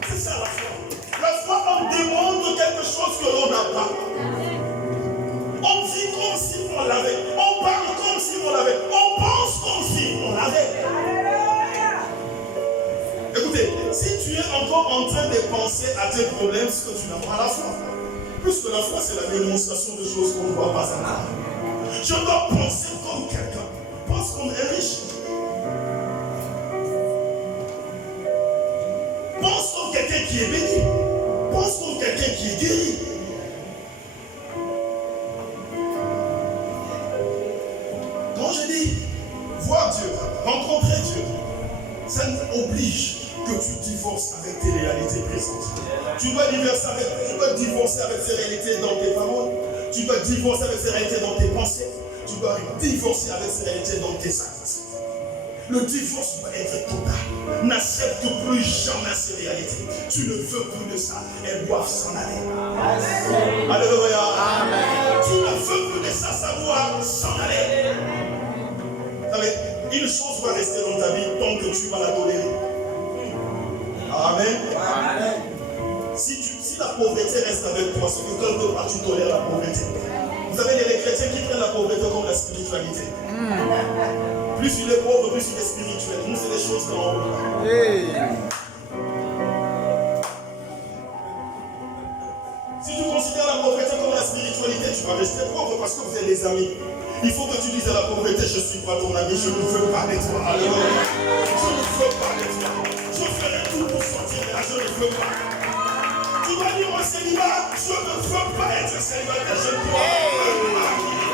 C'est ça la foi. La foi, on demande quelque chose que l'on n'a pas. On vit comme si on l'avait. On parle comme si on l'avait. On pense comme si on l'avait. Écoutez, si tu es encore en train de penser à tes problèmes, c'est que tu n'as pas la foi. Puisque la foi, c'est la démonstration de choses qu'on ne voit pas encore. Je dois penser comme quelqu'un. Pense comme un riche. Pense comme quelqu'un qui est béni. Pense comme quelqu'un qui est guéri. Quand je dis voir Dieu, rencontrer Dieu, ça oblige que tu divorces avec tes réalités présentes. Tu dois divorcer avec ces réalités dans tes paroles. Tu dois divorcer avec ces réalités dans tes pensées. Tu dois divorcer avec ces réalités dans tes actes. Le divorce doit être total. N'accepte plus jamais ces réalités. Tu ne veux plus de ça. Elles doivent s'en aller. Alléluia. Amen. Tu ne veux plus de ça. Ça doit s'en aller. Vous savez, Une chose va rester dans ta vie tant que tu vas la tolérer. Amen. Amen. Si la pauvreté reste avec toi, c'est que quelque part tu tolères la pauvreté. Vous savez, il y a les chrétiens qui prennent la pauvreté comme la spiritualité. Plus il est pauvre, plus il est spirituel. Nous, c'est des choses d'en haut. Si tu considères la pauvreté comme la spiritualité, tu vas rester pauvre parce que vous êtes des amis. Il faut que tu dises à la pauvreté, je ne suis pas ton ami, je ne veux pas de toi. Alléluia. Je ne veux pas de toi. Je ferai tout pour sortir de là, je ne veux pas. Tu vas dire au célibat, je ne veux pas être célibataire, je ne veux pas me marier.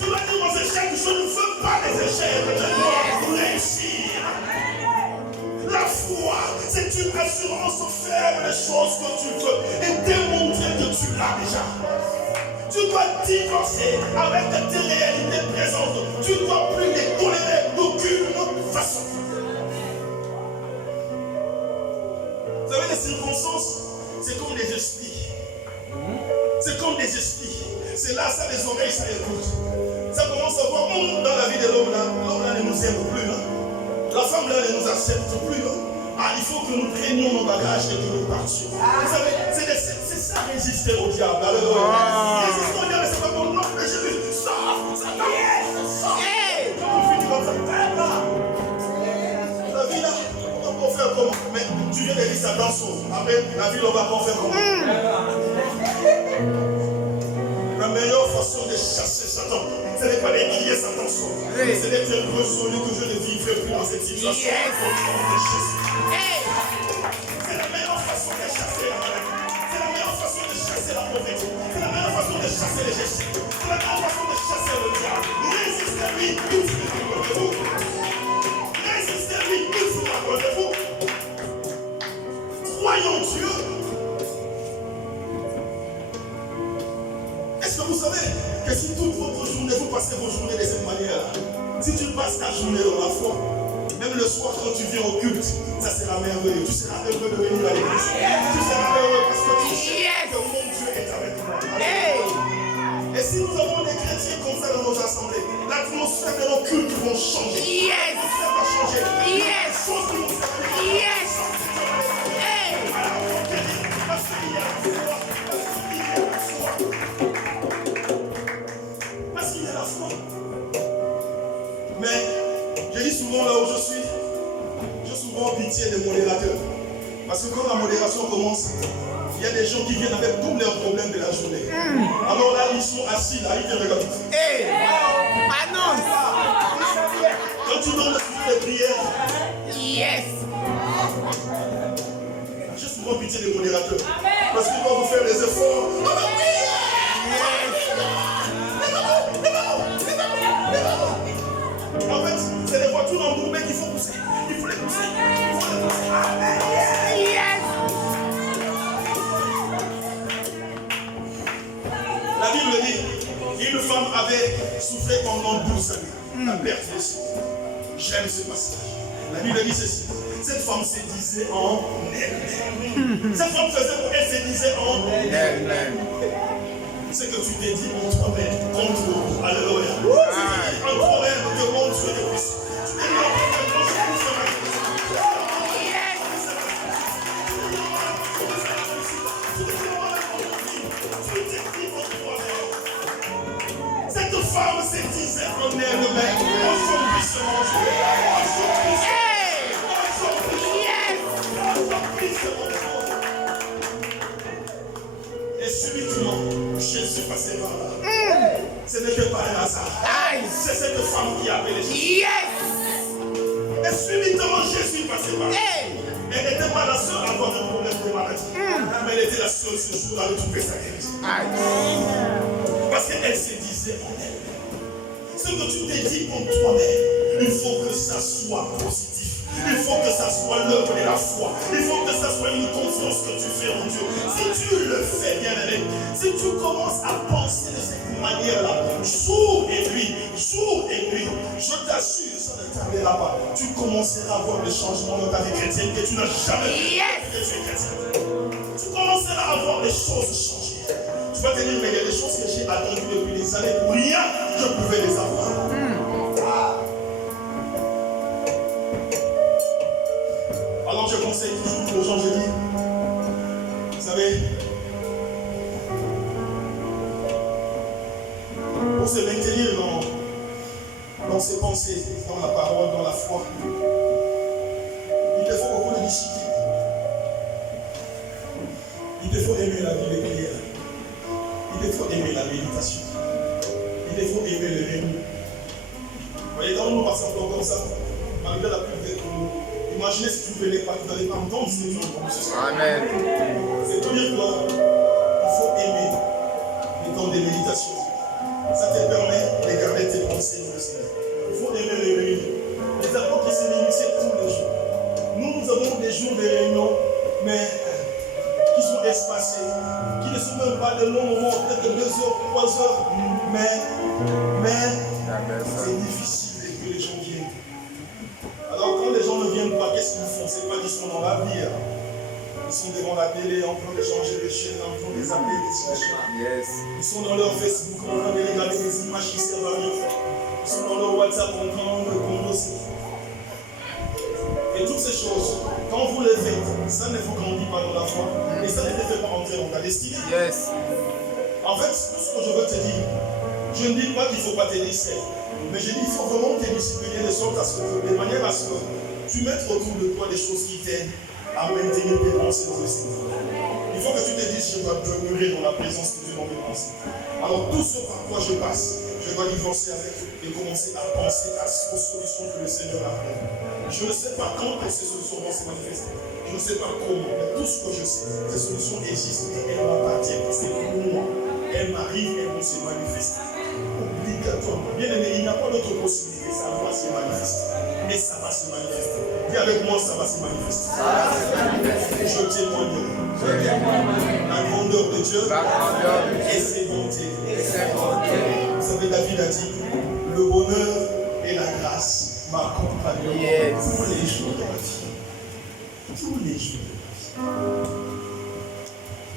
Tu vas dire aux échecs, je ne veux pas les échecs, je dois réussir. La foi, c'est une assurance de faire les choses que tu veux et démontrer que tu l'as déjà. Tu dois divorcer avec tes réalités présentes. Tu ne dois plus les tolérer d'aucune façon. Vous savez, les circonstances, c'est comme des esprits. C'est comme des esprits. C'est là, ça, les oreilles, ça écoute. Ça commence à voir dans la vie de l'homme là. L'homme là ne nous aime plus. Là. La femme là ne nous accepte plus. Là. Ah, il faut que nous prenions nos bagages et que nous partions. Vous savez, c'est ça résister au diable. Résister au diable, c'est pas pour nom de Jésus. Sors, Satan, sors. Tu finis comme ça. La vie là, on va pas faire comment? Mais tu viens de dire ça dans son. Amen. La vie, on va pas faire comment? La meilleure façon de chasser Satan, ce n'est pas d'écrier Satan sort. C'est d'être résolu que je ne vivrai plus dans cette situation. C'est la meilleure façon de chasser la maladie. C'est la meilleure façon de chasser la pauvreté. C'est la meilleure façon de chasser les échecs. C'est la meilleure façon de chasser le diable. Résistez-lui, il vous accordez-vous. Résistez-lui, il vous accordez-vous. Croyons Dieu. Est-ce que vous savez que si toute votre journée, vous passez vos journées de cette manière, si tu passes ta journée dans la foi, même le soir quand tu viens au culte, ça sera merveilleux. Tu seras heureux de venir à l'église. Tu seras heureux parce que tu sais que mon Dieu est avec toi. Et si nous avons des chrétiens comme ça dans nos assemblées, l'atmosphère de nos cultes vont changer. L'atmosphère va changer. Les choses qui vont s'appeler. Parce qu'il y a la foi. Parce qu'il y a la foi. Mais je dis souvent là où je suis, j'ai souvent pitié des modérateurs. Parce que quand la modération commence, il y a des gens qui viennent avec tous leurs problèmes de la journée. Alors là, ils sont assis là, ils viennent regarder. Annonce. Quand tu donnes le sujet de prière, j'ai souvent pitié des modérateurs. Parce qu'ils doivent vous faire des efforts. En fait, c'est les voitures embourbées qu'il faut pousser. Il faut les pousser. La Bible dit, une femme avait souffert pendant 12 années. La perte des seins. J'aime ce passage. La Bible dit ceci. Cette femme se disait en elle-même. Cette femme faisait pour elle se disait en elle-même. C'est que tu t'es dit en toi-même, contre nous. Alléluia. Tu t'es dit en toi-même que mon Dieu est puissant. Tu t'es dit en toi-même que mon Dieu est puissant. Cette femme se disait en elle-même, aujourd'hui c'est mon Dieu. Aujourd'hui c'est mon Dieu. Et subitement, Jésus passait par là. Ce n'était pas un hasard. C'est cette femme qui a appelé Jésus. Et subitement, Jésus passait par là. Elle n'était pas la seule à avoir un problème de maladie. Mais elle était la seule ce jour-là de trouver sa guérison. Parce qu'elle se disait en elle. Ce que tu t'es dit en toi-même, il faut que ça soit positif. Il faut que ça soit l'œuvre de la foi. Il faut que ça soit une confiance que tu fais en Dieu. Si tu le fais, bien aimé, si tu commences à penser de cette manière-là, jour et nuit, je t'assure, ça ne tardera pas. Tu commenceras à voir des changements dans ta vie chrétienne que tu n'as jamais vu que tu es chrétien. Tu commenceras à voir des choses changer. Tu vas te dire, mais il y a des choses que j'ai attendues depuis des années. Pour rien, je pouvais les avoir. je conseille toujours aux gens, je dis, vous savez, pour se maintenir dans ses pensées, dans la parole, dans la foi, il te faut beaucoup de discipline. Il te faut aimer la vie de prière. Il te faut aimer la méditation. Il te faut aimer le réunion. Vous voyez, quand nous passons comme ça, malgré la pluie de nous, imaginez si tu ne venais pas, tu n'allais pas entendre ces choses comme ce soir. Amen. C'est tout dire qu'il faut aimer les temps de méditation. Ça te permet de garder tes pensées dans le Seigneur. Il faut aimer les réunions. Les apôtres qui se réunissaient tous les jours. Nous avons des jours de réunion, mais qui sont espacés, qui ne sont même pas de longs moments, peut-être 2 heures, 3 heures, mais c'est difficile que les gens viennent. Alors quand les gens ne viennent pas, qu'est-ce qu'ils font? C'est pas qu'ils sont dans la vie. Ils sont devant la télé, en train de changer les chaînes, en train de les appeler, des chaînes. Yes. Ils sont dans leur Facebook, en train de regarder des images qui servent à rien faire. Ils sont dans leur WhatsApp, en train de converser. Et toutes ces choses, quand vous les faites, ça ne vous grandit pas dans la foi et ça ne te fait pas entrer dans ta destinée. Yes. En fait, tout ce que je veux te dire, je ne dis pas qu'il ne faut pas te distraire, mais je dis qu'il faut vraiment te discipliner de sorte à ce que, de manière à ce que tu mettes autour de toi des choses qui t'aident à maintenir tes pensées dans le Seigneur. Il faut que tu te dises, je dois demeurer dans la présence de Dieu dans mes pensées. Alors tout ce par quoi je passe, je dois divorcer avec et commencer à penser aux solutions que le Seigneur a faites. Je ne sais pas quand ces solutions vont se manifester. Je ne sais pas comment, mais tout ce que je sais, ces solutions existent et elles m'appartiennent. C'est pour moi. Elles m'arrivent et vont se manifester. Obligatoirement. Bien aimé, il n'y a pas d'autre possibilité. Ça va se manifester. Et ça va se manifester. Dis avec moi, ça va se manifester. Je témoigne la grandeur de Dieu et ses bontés. Vous savez, David a dit, le bonheur et la grâce m'accompagneront tous les jours de ma vie. Tous les jours de ma vie.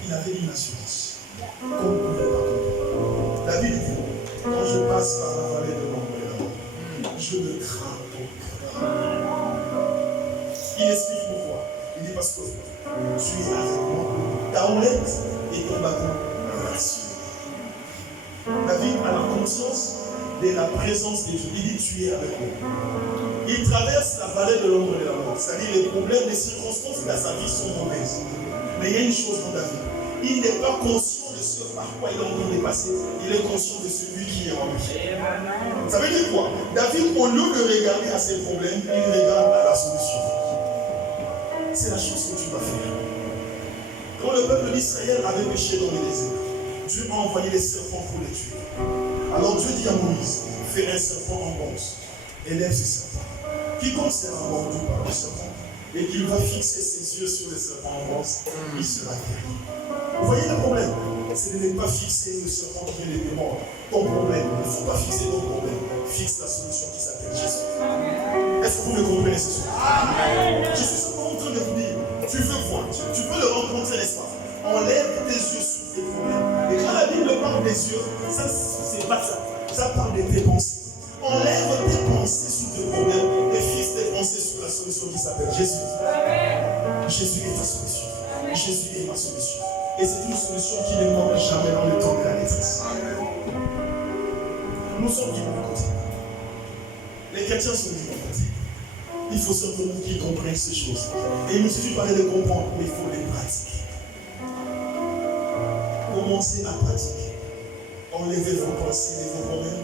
Il avait une assurance qu'on ne pouvait pas comprendre. David dit, quand je passe par la vallée de l'ombre de la mort, je ne crains aucun. Il explique pourquoi. Il dit parce que tu es avec moi, ta houlette et ton bâton me rassurent. David a la conscience de la présence de Dieu. Il dit tu es avec moi. Il traverse la vallée de l'ombre de la mort. C'est-à-dire les problèmes, les circonstances dans sa vie sont mauvaises. Mais il y a une chose dans David. Il n'est pas conscient de ce par quoi il est en train de passer. Il est conscient de celui qui est en lui. Ça veut dire quoi? David, au lieu de regarder à ses problèmes, il regarde à la solution. C'est la chose que tu vas faire. Quand le peuple d'Israël avait péché dans le désert, Dieu a envoyé les serpents pour les tuer. Alors Dieu dit à Moïse, fais un serpent en bronze, élève ce serpent. Quiconque sera mordu par le serpent et qu'il va fixer ses yeux sur le serpent en bronze, il sera guéri. Vous voyez le problème? C'est de ne pas fixer le serpent qui vient de te mordre. Ton problème, il ne faut pas fixer ton problème. Fixe la solution qui s'appelle Jésus. Est-ce que vous me comprenez ce soir? Je suis simplement en train de vous dire, tu veux voir, tu peux le rencontrer, n'est-ce pas? Enlève tes yeux sur tes problèmes. Et quand la Bible parle des yeux, ça c'est pas ça. Ça parle de tes pensées. Enlève tes pensées sur tes problèmes et fixe tes pensées sur la solution qui s'appelle Jésus. Jésus est ta solution. Jésus est ma solution. Et c'est une solution qui ne manque jamais dans le temps de la détresse. Nous sommes du bon côté. Les chrétiens sont du bon côté. Il faut simplement qu'ils comprennent ces choses. Et il ne suffit pas de les comprendre, mais il faut les pratiquer. Commencez à pratiquer. Enlevez vos pensées et vos problèmes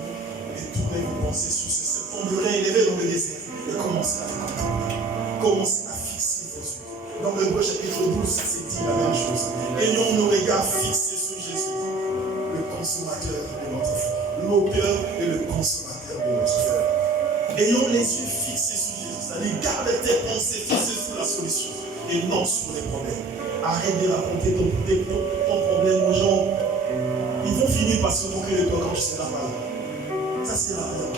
et tournez vos pensées sur ce serpent de rein élevé dans le désert. Et commencez à les contempler. Commencez à fixer vos yeux. Dans l'Hébreu chapitre 12, c'est dit la même chose. Ayons nos regards fixés sur Jésus, le consommateur de notre foi. L'auteur et le consommateur de notre foi. Ayons les yeux fixés sur Jésus. C'est-à-dire, garde tes pensées fixées sur la solution et non sur les problèmes. Arrête de raconter ton problème aux gens. Ils vont finir par se moquer de toi quand tu seras malade. Ça ne sert à rien.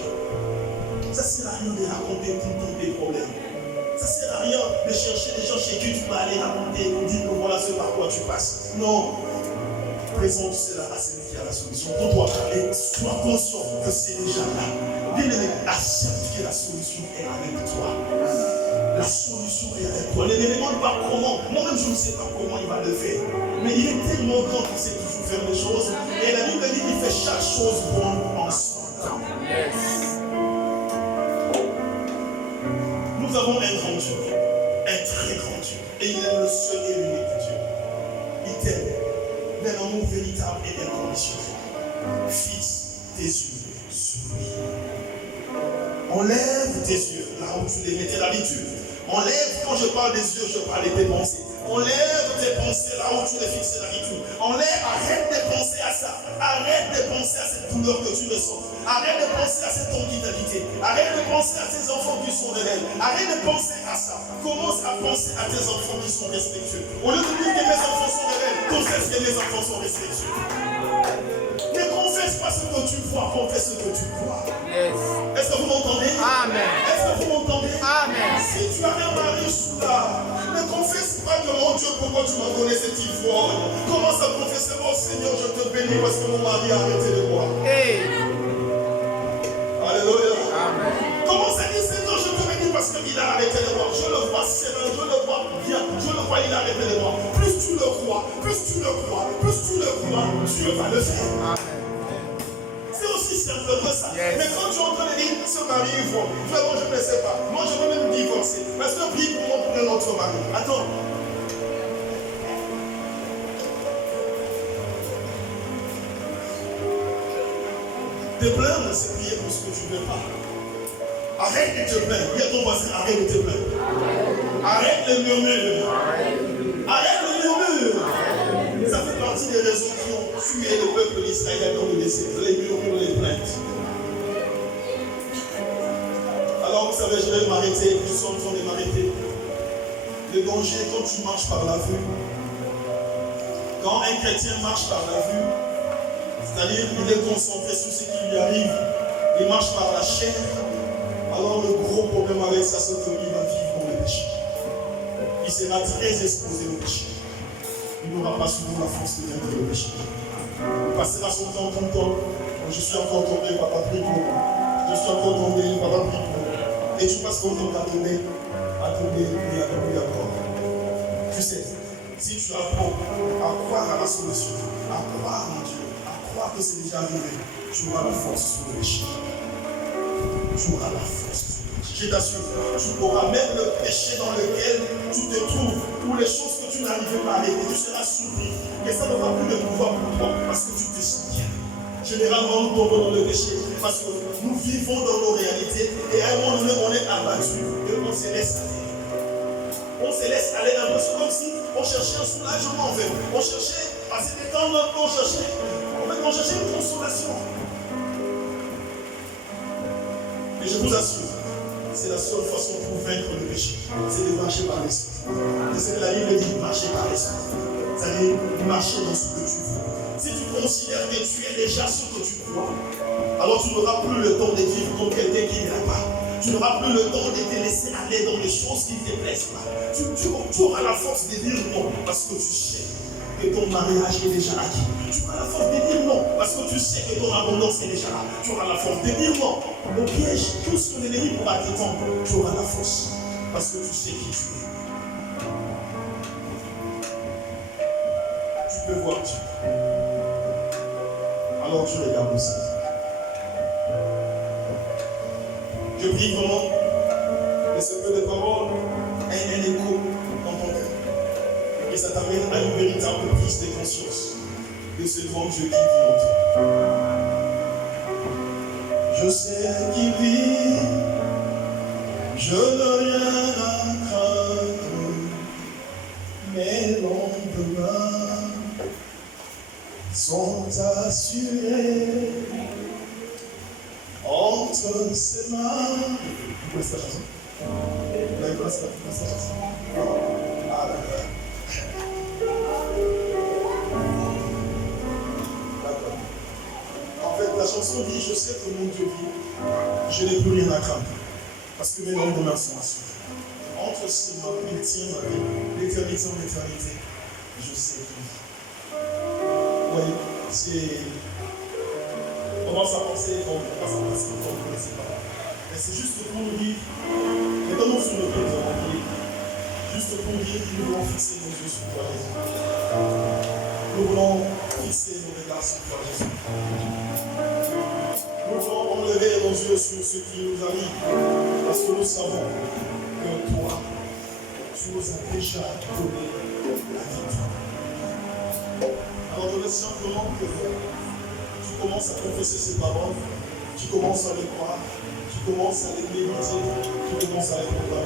Ça ne sert à rien de raconter tout le temps tes problèmes. Ça ne sert à rien de chercher des gens chez qui tu vas aller raconter et dire que voilà ce par quoi tu passes. Non. Présente cela à celui qui a la solution pour toi et sois conscient que c'est déjà là. Bien aimé, accepte que la solution est avec toi. de solution et avec toi. Ne me demande pas comment. Moi-même, je ne sais pas comment il va le faire. Mais il est tellement grand qu'il sait toujours faire des choses. Et la Bible dit qu'il fait chaque chose bonne en son temps. Nous avons un grand Dieu, un très grand Dieu. Et il est le seul et l'unique Dieu. Il t'aime d'un amour véritable et inconditionnel. Fixe tes yeux sur lui. Enlève tes yeux là où tu les mettais d'habitude. Enlève, quand je parle des yeux, je parle de tes pensées. Enlève tes pensées là où tu les fixais d'habitude. Enlève, arrête de penser à ça. Arrête de penser à cette douleur que tu ressens. Arrête de penser à cette inquitabilité. Arrête de penser à tes enfants qui sont rebelles. Arrête de penser à ça. Commence à penser à tes enfants qui sont respectueux. Au lieu de dire que mes enfants sont rebelles, confesse que mes enfants sont respectueux. Ne confesse pas ce que tu vois, confesse ce que tu crois. Yes. Est-ce que vous m'entendez? Amen. Est-ce que vous m'entendez? Amen. Si tu as un mari sous là, ne confesse pas que mon Dieu, pourquoi tu m'as donné cet ivrogne. Commence à confesser, oh Seigneur, je te bénis parce que mon mari a arrêté de boire. Hey. Alléluia. Amen. Commence à dire, Seigneur, je te bénis parce qu'il a arrêté de boire. Je le vois serein, je le vois bien, je le vois, il a arrêté de boire. Plus tu le crois, Dieu va le faire. Amen. C'est aussi simple que ça. Yes. Mais quand tu es en train de dire, ce mari est fort, vraiment je ne sais pas. Moi je veux même divorcer. Parce que prie pour moi pour un autre mari. Attends. Te plaindre, c'est prier pour ce que tu ne veux pas. Arrête de te plaindre. Il y a ton voisin, arrête de te plaindre. Arrête le murmure. Arrête le murmure. Ça fait partie des raisons qui ont tué le peuple d'Israël dans le désert. Les murmures, les plaintes. Alors vous savez, je vais m'arrêter. Je suis en train de m'arrêter. Le danger quand tu marches par la vue. Quand un chrétien marche par la vue, c'est-à-dire qu'il est concentré sur ce qui lui arrive, il marche par la chair, alors le gros problème avec ça, c'est qu'il va vivre dans le péché. Il sera très exposé au péché. Il n'aura pas souvent la force de vaincre le péché. Il passera son temps tout le temps. Je suis encore tombé, papa prie pour moi. Je suis encore tombé, papa prie pour moi. Et tu passes ton temps à tomber et encore. Tu sais, si tu apprends à croire à la solution, à croire en Dieu, à croire que c'est déjà arrivé, tu auras la force sur le péché. Tu auras la force sur le péché. Je t'assure, tu auras même le péché dans lequel tu te trouves, ou les choses que tu n'arrivais pas à arrêter, tu seras surpris. Et ça n'aura plus de pouvoir pour toi, parce que tu te sens bien. Généralement, nous tombons dans le péché, parce que nous vivons dans nos réalités, et à un moment donné, on est abattu, et on se laisse aller. On se laisse aller un peu, c'est comme si on cherchait un soulagement en fait. On cherchait à se détendre, on cherchait une consolation. Et je vous assure, c'est la seule façon pour vaincre le péché, c'est de marcher par l'esprit. C'est que la Bible dit, marcher par l'esprit. C'est-à-dire, marcher dans ce que tu veux. Si tu considères que tu es déjà ce que tu crois, alors tu n'auras plus le temps de vivre comme quelqu'un qui n'est pas. Tu n'auras plus le temps de te laisser aller dans les choses qui ne te plaisent pas. Tu auras la force de dire non parce que tu sais que ton mariage est déjà acquis. Tu auras la force de dire non parce que tu sais que ton abondance est déjà là. Tu auras la force de dire non au piège, tout ce que l'ennemi pourra t'étendre. Tu auras la force parce que tu sais qui tu es. Tu peux voir Dieu. Alors tu regardes aussi. Je prie vraiment que ce peu de paroles ait un écho dans ton cœur. Et que ça t'amène à une véritable prise de conscience de ce grand Dieu qui vit en toi. Je sais qu'il vit, je n'ai rien à craindre. Mes lendemains sont assurés. Entre ses mains. Vous connaissez la chanson? Vous l'avez connaissez la chanson? Ah d'accord. D'accord. En fait, la chanson dit, je sais que mon Dieu vit, je n'ai plus rien à craindre. Parce que mes lendemains sont assurés. Entre ses mains, il tient ma vie, l'éternité en éternité. Je sais qu'il vit. Vous voyez, c'est... On commence à penser qu'on ne connaissait pas. Mais c'est juste pour nous dire, mettons-nous sur le pied de juste pour dire que nous voulons fixer nos yeux sur toi, Jésus. Nous voulons fixer nos regards sur toi, Jésus. Nous voulons enlever nos yeux sur ce qui nous arrive, parce que nous savons que toi, tu nous as déjà donné la victoire. Alors je laisse simplement que tu commences à confesser ces paroles, tu commences à les croire, tu commences à les méditer, tu commences à les proclamer.